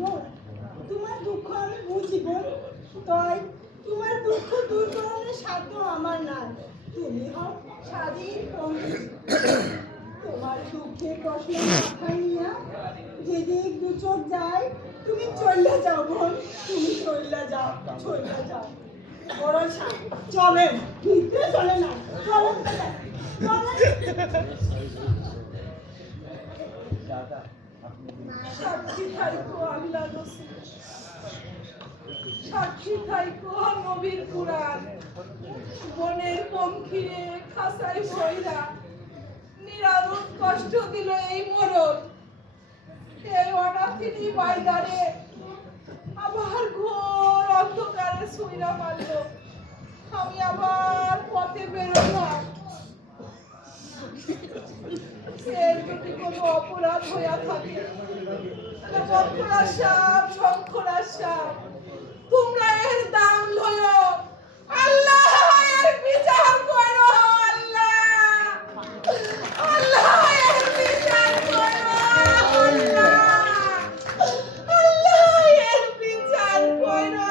বোন, তোমার দুঃখ আমি বুঝি বোন, তাই তোমার দুঃখ দূর করানোর সাধ্য আমার নাই। তুমি হও স্বাধীন পণ্ডিত। তোমার দুঃখের কষ্ট মাথায় নিয়া যেদিক দু চোখ যায়, তুমি চলে যাও বোন, তুমি চলে যাও, চলে যাও। বড় চলেন, ভিতরে চলে না, চলেন চলেন। সাক্ষী থাইকো আল্লাহ রসুল, সাক্ষী থাইকো নবীর কুরআন। বনের লোম ঘিরে খাসাই ভইরা নিরারুণ কষ্ট দিল এই মরণ। এই অনাথিনী বাইদারে আবার ঘোর অন্ধকারে শুইরা মারল। আমি আবার পথে বেরোলাম। এর যদি কোনো অপরাধ হইয়া থাকে, বক্ষরা সাপ, শঙ্করা সাপ, তোমরা এর দাম লইও। আল্লাহ এর বিচার করো। আল্লাহ, আল্লাহ এর বিচার করো। আল্লাহ, আল্লাহ এর বিচার করো।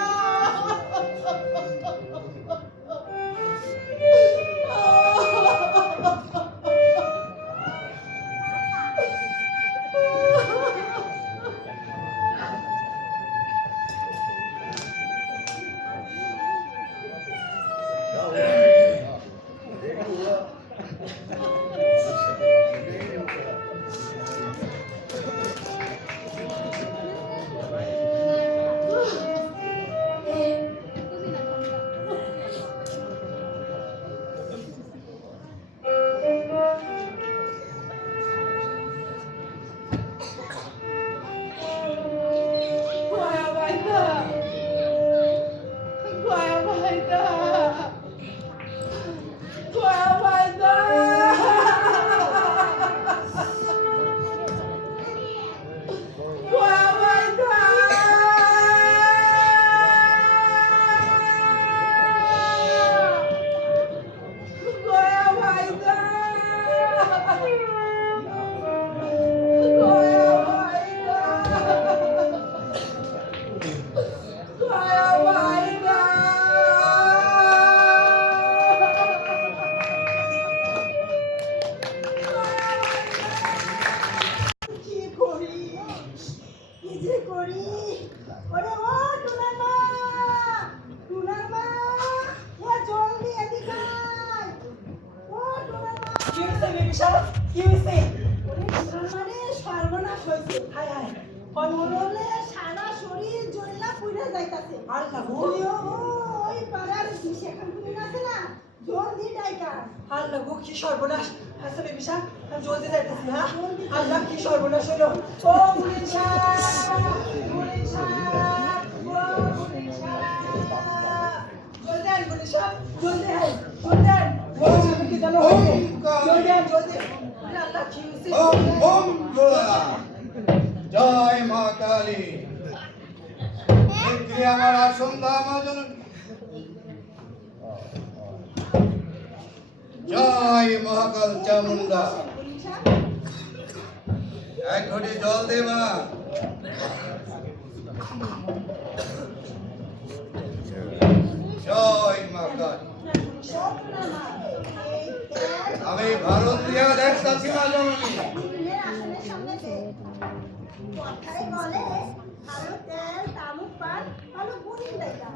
সারা শরীর জ্বলা পুড়ে যাইতাছে। আর লাগো ওই পাড়ার সেখান তুমি আছে না, জলদি ডাইকা। আর লাগো কি সর্বনাশ। হাসে বিশা আমি জলদি যাইতেছি। হ্যাঁ আল্লাহ কি সর্বনাশ হলো। ও মুনিশা, মুনিশা, ও মুনিশা, জলদি আয় মুনিশা, জলদি আয়, জলদি আয়। মুনিশা কি জানো হইছে? জলদি আয়, জলদি। আরে আল্লাহ কি হইছে? ওম গোলা জয় মা কালী। নেত্রী আমার আসন্দা মা জননী, জয় মহাকাল চামুন্ডা। এক ঘটি জল দে মা। জয় মা কালী। আমি ভারত দিয়া দেখতাছি মা জননী। আসনের সামনে দে। কথাই বলে ভালো তেল, তামুক পান, ভালো গুণিন ডাইকা।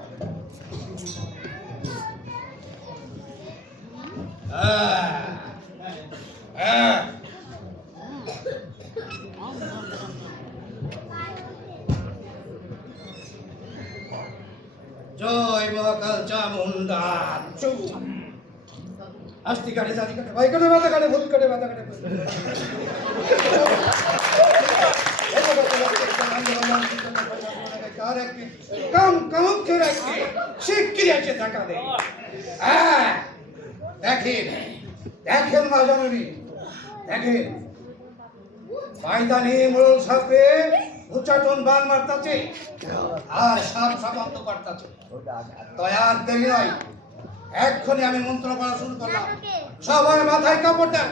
জয় মহাকাল চামুন্ডা। আস্তি কাটে, জাতি কাটে, ভাই কাটে, মাথা কাটে, ভূত কাটে, মাথা কাটে। দেখেন মা জননী, দেখেন ময়দানি মোড়ল সাপে উচ্চাটন বান মারতাছে আর সাপ সাপান্ত করতাছে। তয়ার দেরি নয়, এক্ষুনি আমি মন্ত্র করা শুরু করলাম। সবার মাথায় কাপড় দেন,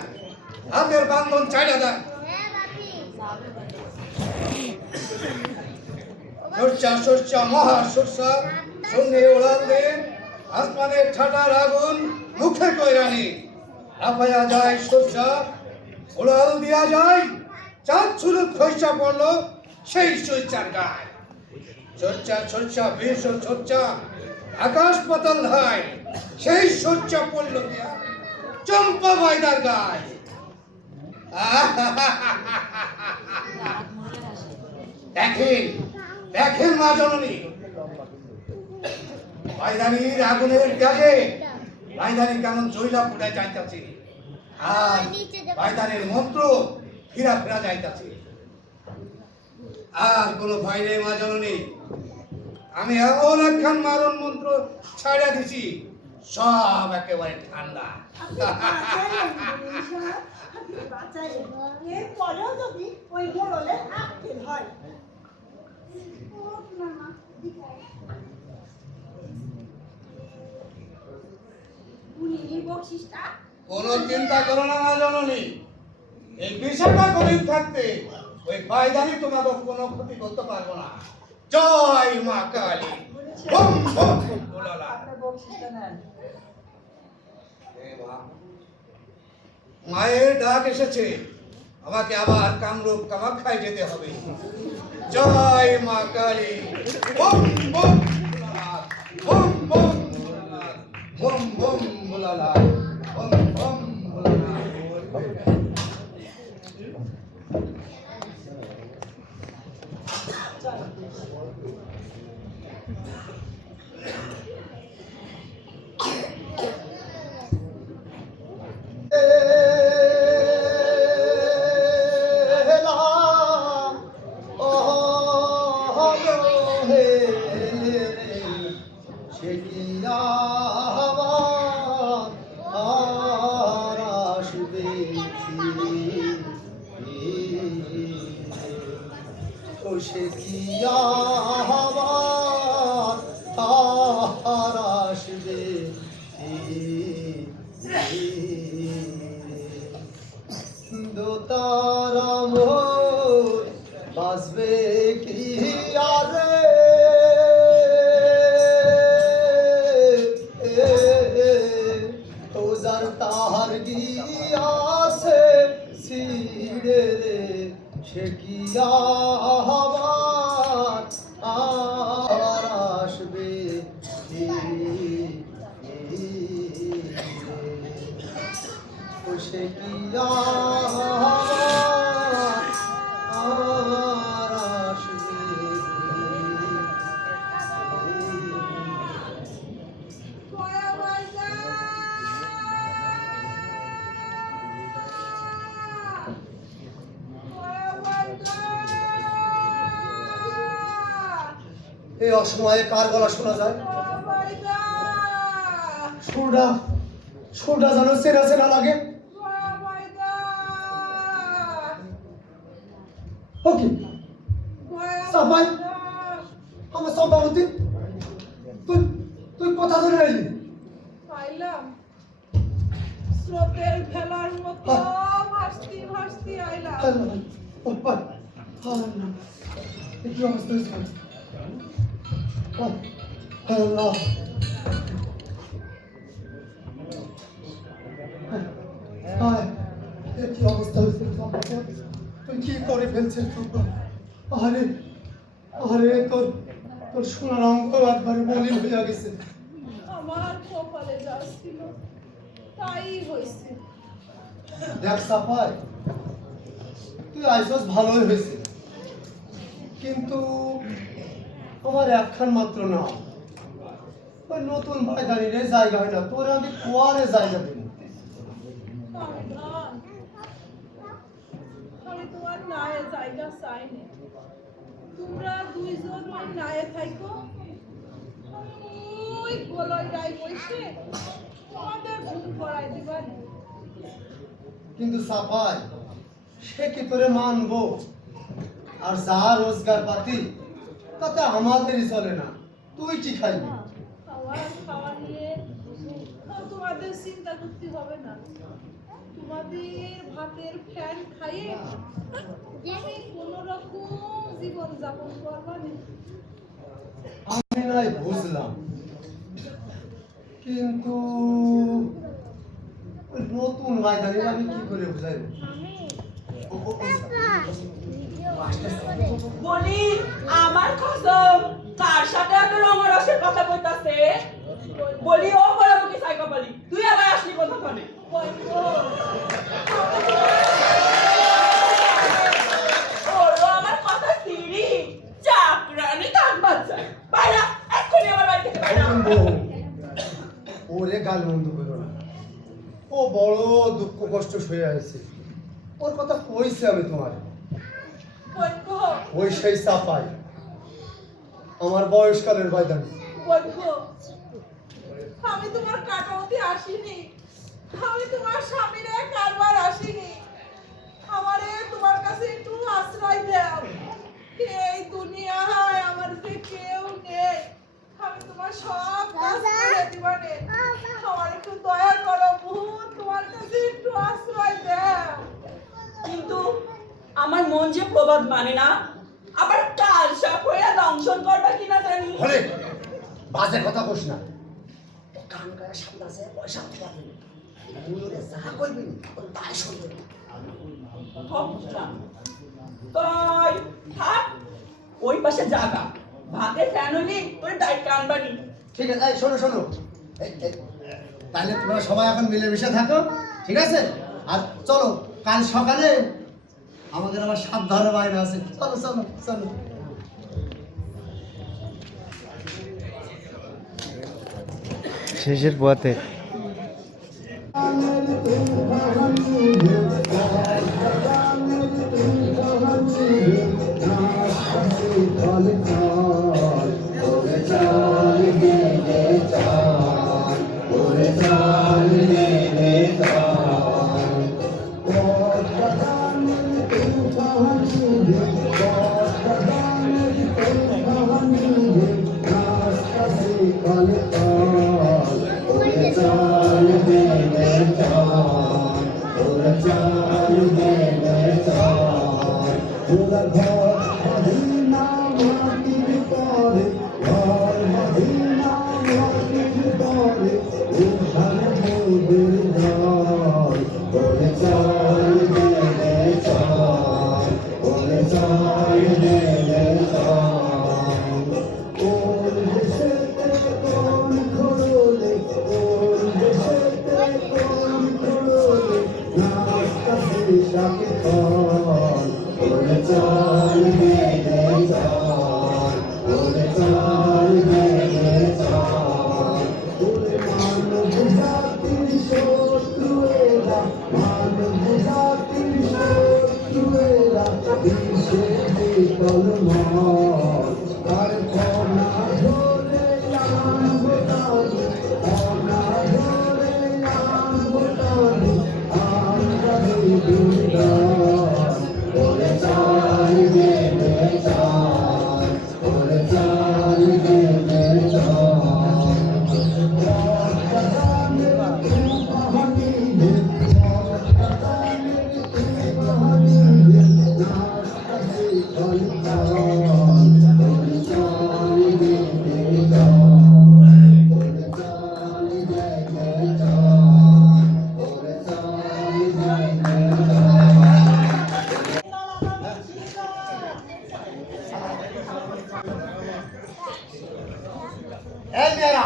হাতের বান্ধন চাইলে দেন। সরষা সরষা মহা সরষা সঙ্গে ওড়াল দেন, আসমানের ঠাটার আগুন মুখে কইরানি। লাফাইয়া যায় সরষা, ওড়াল দিয়া যায়, চাঁদ ছুলুক খৈসা পড়লো সেই সরষার গায়ে। সরষা সরষা বেশ সরষা আকাশ পাতাল ধায়, সেই সরষা পড়লো দিয়া চম্পা বাইদার গায়ে। দেখেন দেখেন মা জননী, ময়দানির আগুনের গ্যাসে বাইদানি কেমন জৈলা ফুটে যাইতাছে আর বাইদানের মন্ত্র ফিরা ফিরা যাইতাছে। আর কোনো ভয় নেই মা জননী, আমি এমন একখান মারণ মন্ত্র ছাড়া দিছি, সব একেবারে ঠান্ডা। আপনি বাঁচালেন, মুনিন সাহেব, আপনি বাঁচালেন। এরপরেও যদি ওই মোড়লের আক্কেল হয়। ওঠ মামা, দিঘায়। মুনির বকশিসটা কোনো চিন্তা করো না মা জননী, এই বিষয়টা গভীর থাকতে ওই বাইদানি তোমাকে কোনো ক্ষতি করতে পারবো না। জয় মা কালী। বম বম বলালা। আপনার বকশিসটা নেন। এ মা, মায়ের ডাক এসেছে, আমাকে আবার কামরূপ কামাখ্যায় যেতে হবে। জয় মা কালী। বম বম বলালা, বম বম বলালা, বম বম বলালা, বম বম বলালা। সে কি আবার আর আসবে, দোতারা মোর বাসবে কি আরে, ওজার তাহার গিয়াছে ছিড়ে রে, সে কি আবার আর আসবে, ও সে কি আবার আর আসবে। দয়া বাইদা এই অসময়ে কার গলা শোনা যায়? সুরটা সুরটা যেন চেনা চেনা লাগে। ওকে সাপাই, আমার সম্পাবতী, তুই তুই কথা ধরে এলি? পাইলাম স্রোতের ভেলার মতো ভাসতি ভাসতি আইলাম। কি অবস্থা হয়েছে? আল্লাহ, কি অবস্থা হয়েছে? তুই কি করে ফেলছিস? আরে আরে, তোর তোর সোনার অঙ্ক একবারে মলিন হয়ে গেছে। আমার কপালে যা ছিল তাই হয়েছে। দেখ সাফাই, তুই আইসস ভালোই হয়েছে, কিন্তু আমার একখান মাত্র না, ওই নতুন বাইদানিরে জায়গা হয় না, তোর আমি কোয়ারে জায়গা দেব। আমি তোমার নায়ে জায়গা চাইনি, তোমরা দুইজন ওই নায়ে থাইকো, ওই গলায় গায়ে বসে তোমাদের ঘুম করাই দিবানি। কিন্তু সাফাই, সে কি করে মানবো? আর যা রোজগার পাতি তাতে আমাদেরই চলে না, তুই কি খাইবি? খাওয়ার খাওয়া নিয়ে তোমাদের চিন্তা করতে হবে না, তোমাদের ভাতের ফ্যান খাইয়ে আমি কোনো রকম জীবন যাপন করবানি। আমি নাই বুঝলাম, কিন্তু ওই নতুন বাইদানির আমি কি করে বুঝাইব? বলি আমার কসম, কার সাথে এত রঙরসের কথা কইতাছে? বলি ও বড় কি সাইকো বলি, তুই আবার আসলি কোনখানে? ওরও আমার কথা সিরি চাকরানি কান বাচ্চা বাইরা, এক্ষুনি আমার বাড়ি থেকে বাইরা। ওরে গাল বন্ধ করো না, ও বড় দুঃখ কষ্ট শুয়ে আছে, ওর কথা কইছি আমি তোমার। বৈদ্য ওই সেই চাপাই আমার বয়সকালের বাইদানি। বৈদ্য আমি তোমার কাটাতে আসিনি, আমি তোমার স্বামীরে কারবার আসিনি, আমারে তোমার কাছে একটু আশ্রয় দাও। এই দুনিয়ায় আমার যে কেউ নেই, আমি তোমার সব কাজ করে দিবানে, আমার একটু দয়া করো ভূত, তোমার কাছে একটু আশ্রয় দাও। কিন্তু আমার মন যে প্রবাদ মানে না, আবার কাল সাপ হইয়া দংশন করবা কিনা জানি। বলে বাজে কথা বস না, কান গায়ে সামনে আছে, পয়সা পাবি ওরে যা কইবি ওর তাই শুনবে। তাই থাক, ওই পাশে জাগা ভাতে ফ্যামিলি তোর ডাইট কানবানি। ঠিক আছে, এই শোনো শোনো, তাহলে তোমরা সবাই এখন মিলেমিশে থাকো, ঠিক আছে? আর চলো কাল সকালে আমাদের আবার 7 ধারে বাইরে আছে, চলো চলো চলো। শেষের পথে এই মেয়েরা,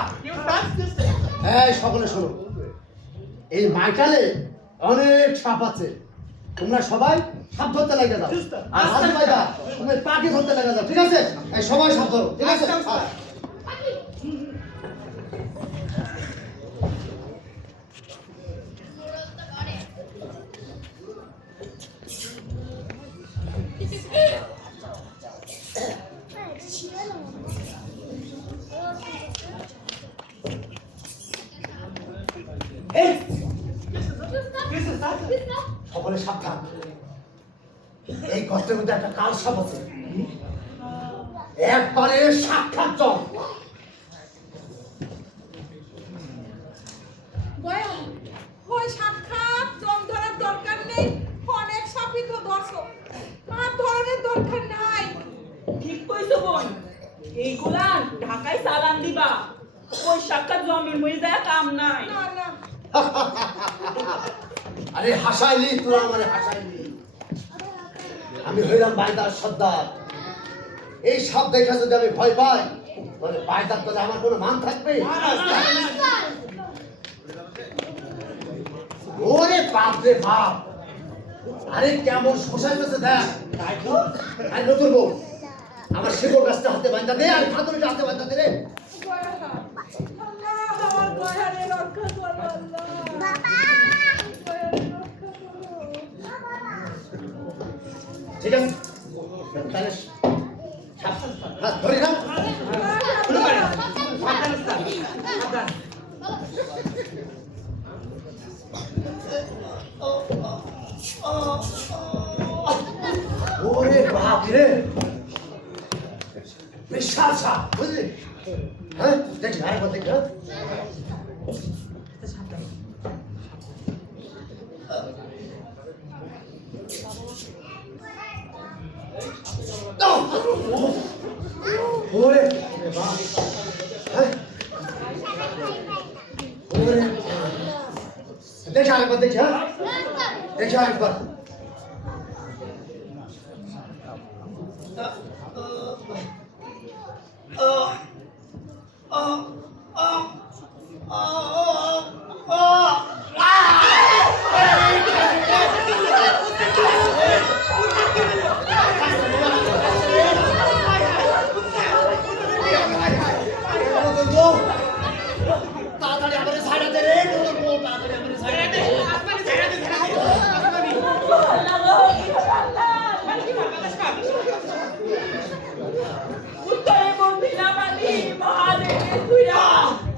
এই সকলে শোনো, এই মাইটালে অনেক সাপ আছে, তোমরা সবাই সাপ ধরতে লেগে যাও। আর হাজি ভাইদা তুমি পাখি ধরতে লেগে যাও, ঠিক আছে? এই সবাই সাপ ধরো, ঠিক আছে? সকলে সাবধান, এই গর্তের মধ্যে একটা কাল সাপ আছে, একবারে সাক্ষাৎ জম। দয়া ওই সাক্ষাৎ জম ধরার দরকার নেই, অনেক সাপই তো দর্শক, আর ধরনের দরকার নাই। ঠিক কইছো বোন, এইগুলা ঢাকায় চালান দিবা, ওই সাক্ষাৎ জমির মধ্যে যায় কাম নাই। না না আরে হাসাইলি তোরা, আমারে হাসাইলি। আমি হইলাম বাইদার সর্দার, এই সব দেখা যদি আমি ভয় পাই তাহলে বাইদার কথা আমার কোনো মান থাকবে? ওরে বাপ রে বাপ, আরে কেমন শোষাইতেছে দেখ। আর নতুন বউ আমার শিকড় গাছটা হাতে বাঁধা দে, আর খাতুরিটা হাতে বাঁধা দে রে। আমার গয়ারে ঠিক আছে তাহলে হাত ধরি না শুরু করেন সাবধান স্যার সাবধান ওরে বাপ রে বিশাল সাপ বুঝলি হ্যাঁ দেখি আরেকবার দেখি হ্যাঁ ওরে বাপ হ্যাঁ ওরে দেখি আরেকবার দেখি হ্যাঁ দেখি আরেকবার তাড়াতাড়ি আমাদের সাইডাতে রে তাড়াতাড়ি আমাদের সাইডাতে উত্তরে মন্দিরা বালি মহাদেবের তুইরা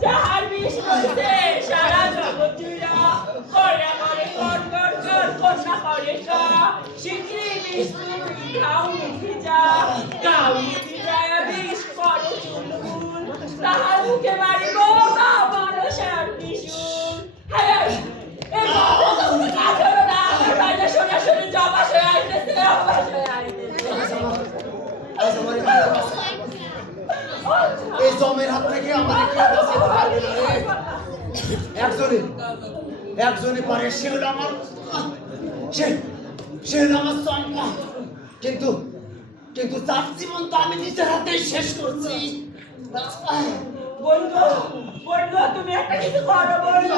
যাহার বিষ করছে সারা জগৎ জুড়া করে করে কর কর কর কন্যা করে কা শিগগিরি বিষ তুই গাও মুখে যা গাও মুখে যায় বিষ করে চুলবুল তাহার মুখে মারিব না বড় শান্তি শুন হ্যাঁ এই বাবা তুমি কাঁদো না আমার বাইরে সরাসরি জবাসে আইতেছে জবাসে আইতেছে এই জমের হাত থেকে আমাদের কেউ বাঁচাতে পারবে না রে একজনই পারে সে হলো আমার সে হলো আমার চম্পা কিন্তু তার জীবন তো আমি নিজের হাতেই শেষ করছি বন্ধু বন্ধু তুমি একটা কিছু করো বন্ধু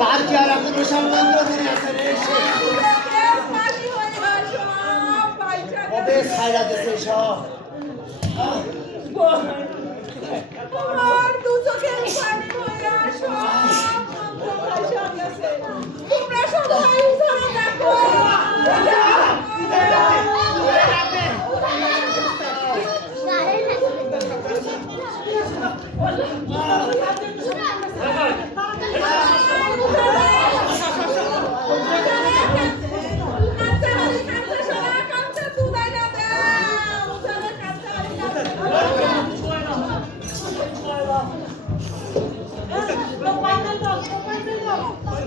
তার কি আর কোনো সম্বন্ধ নেই আছে রে কবে ছাইরা দেশে সব তোমার দু চোখের পানি হয়ে আসো তোমরা সবাই ধরে দেখো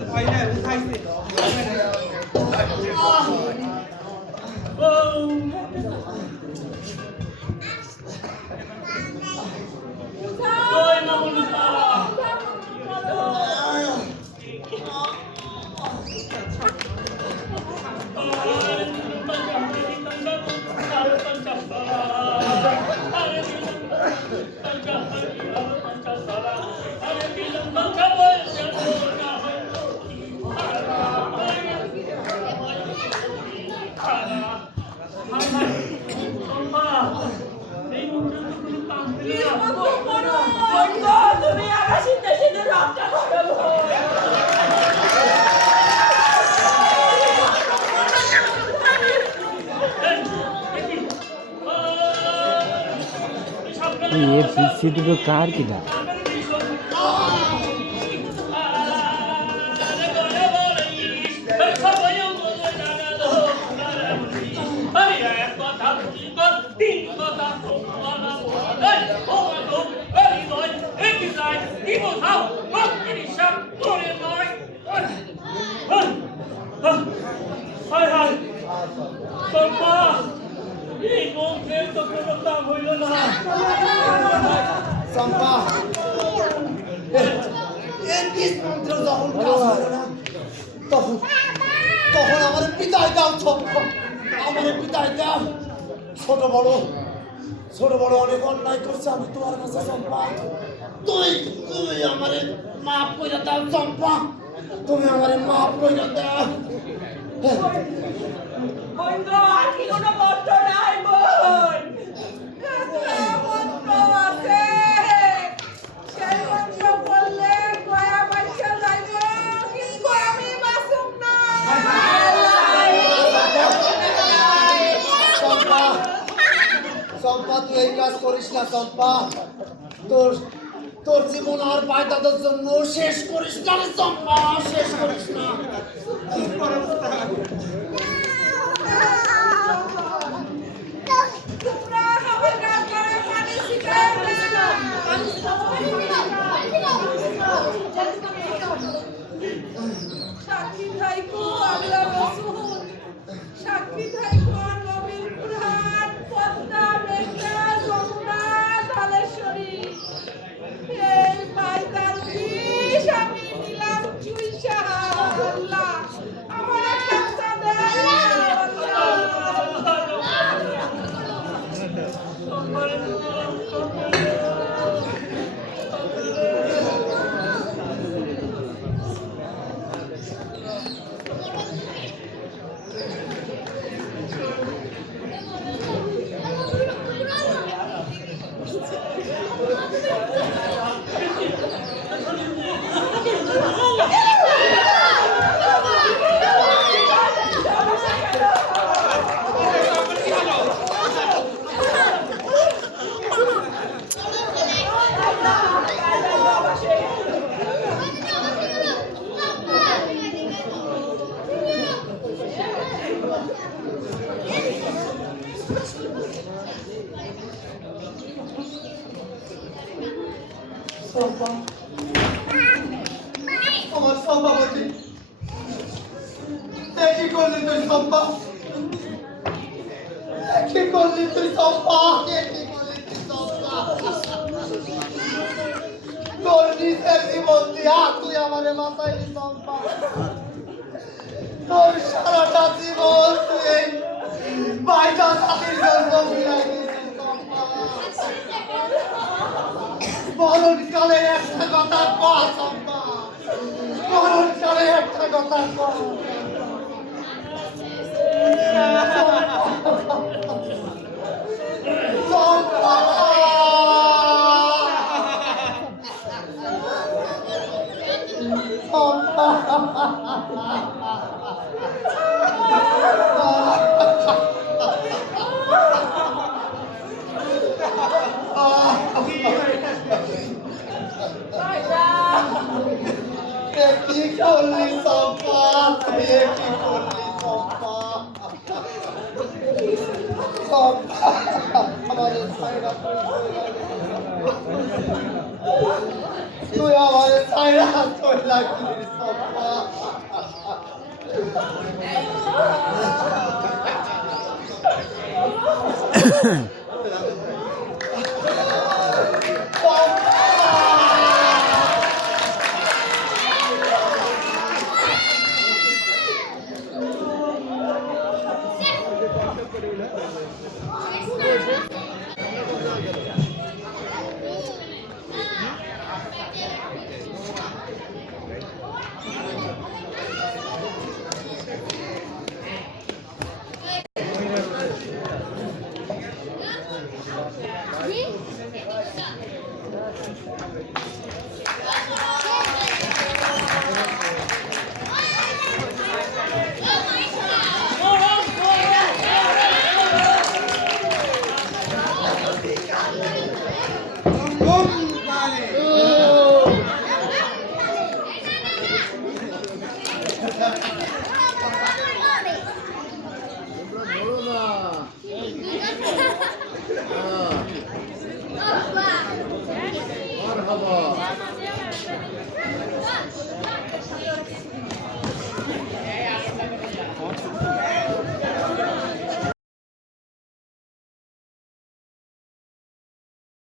ভয় না উঠাইছে তুমি আমার শীতে শীতে রক্তটা করো ये पीछे तो कार की था চম্পা এর বীজ মন্ত্র যখন কাজ হলো না তখন আমার পিতায় দাও চম্পা আমার পিতায় দাও ছোট বড় অনেক অন্যায় করছে আমি তোমার কাছে চম্পা তুমি আমারে মাফ করে দাও চম্পা তুমি আমারে মাফ করে দাও বন্ধু আর কি কোনো মন্ত্র নাই বোন মন্ত্র আছে সেই মন্ত্র বললে গয়া বাচ্চা যাইব কিন্তু আমি বাঁচব চম্পা, তোর তোর জীবন আর পায়দাদের জন্য শেষ করিস না রে চম্পা, শেষ করিস না। তোমরা আমার গায়ে পানি ছিটাও না। সাক্ষী থাইকো আল্লাহ রাসূল, সাক্ষী থাইকো নবীর কুরআন, পদ্মা, মেঘনা, যমুনা, ধলেশ্বরী। এই পায়দার বিষ আমি নিলাম চুইসা। আল্লাহ আমার একটা দেন চম্পা, আমার চম্পাবতী, কি করলি তুই চম্পা? কি করলি তুই চম্পা? কি করলি তুই চম্পা? তোর নিজের জীবন দিয়া তুই আমারে বাঁচাইলি চম্পা। তোর সারাটা জীবন তুই এই বাইটা জাতির জন্য বিলাই দিয়েছিস চম্পা। মরণকালে একটা কথা কর চম্পা, মরণকালে একটা কথা কর। চম্পা, কি করলি চম্পা? তুই কি করলি চম্পা? চম্পা, আমাদের ছাইরা তুই আমাদের ছাইরা চলে গেলি চম্পা।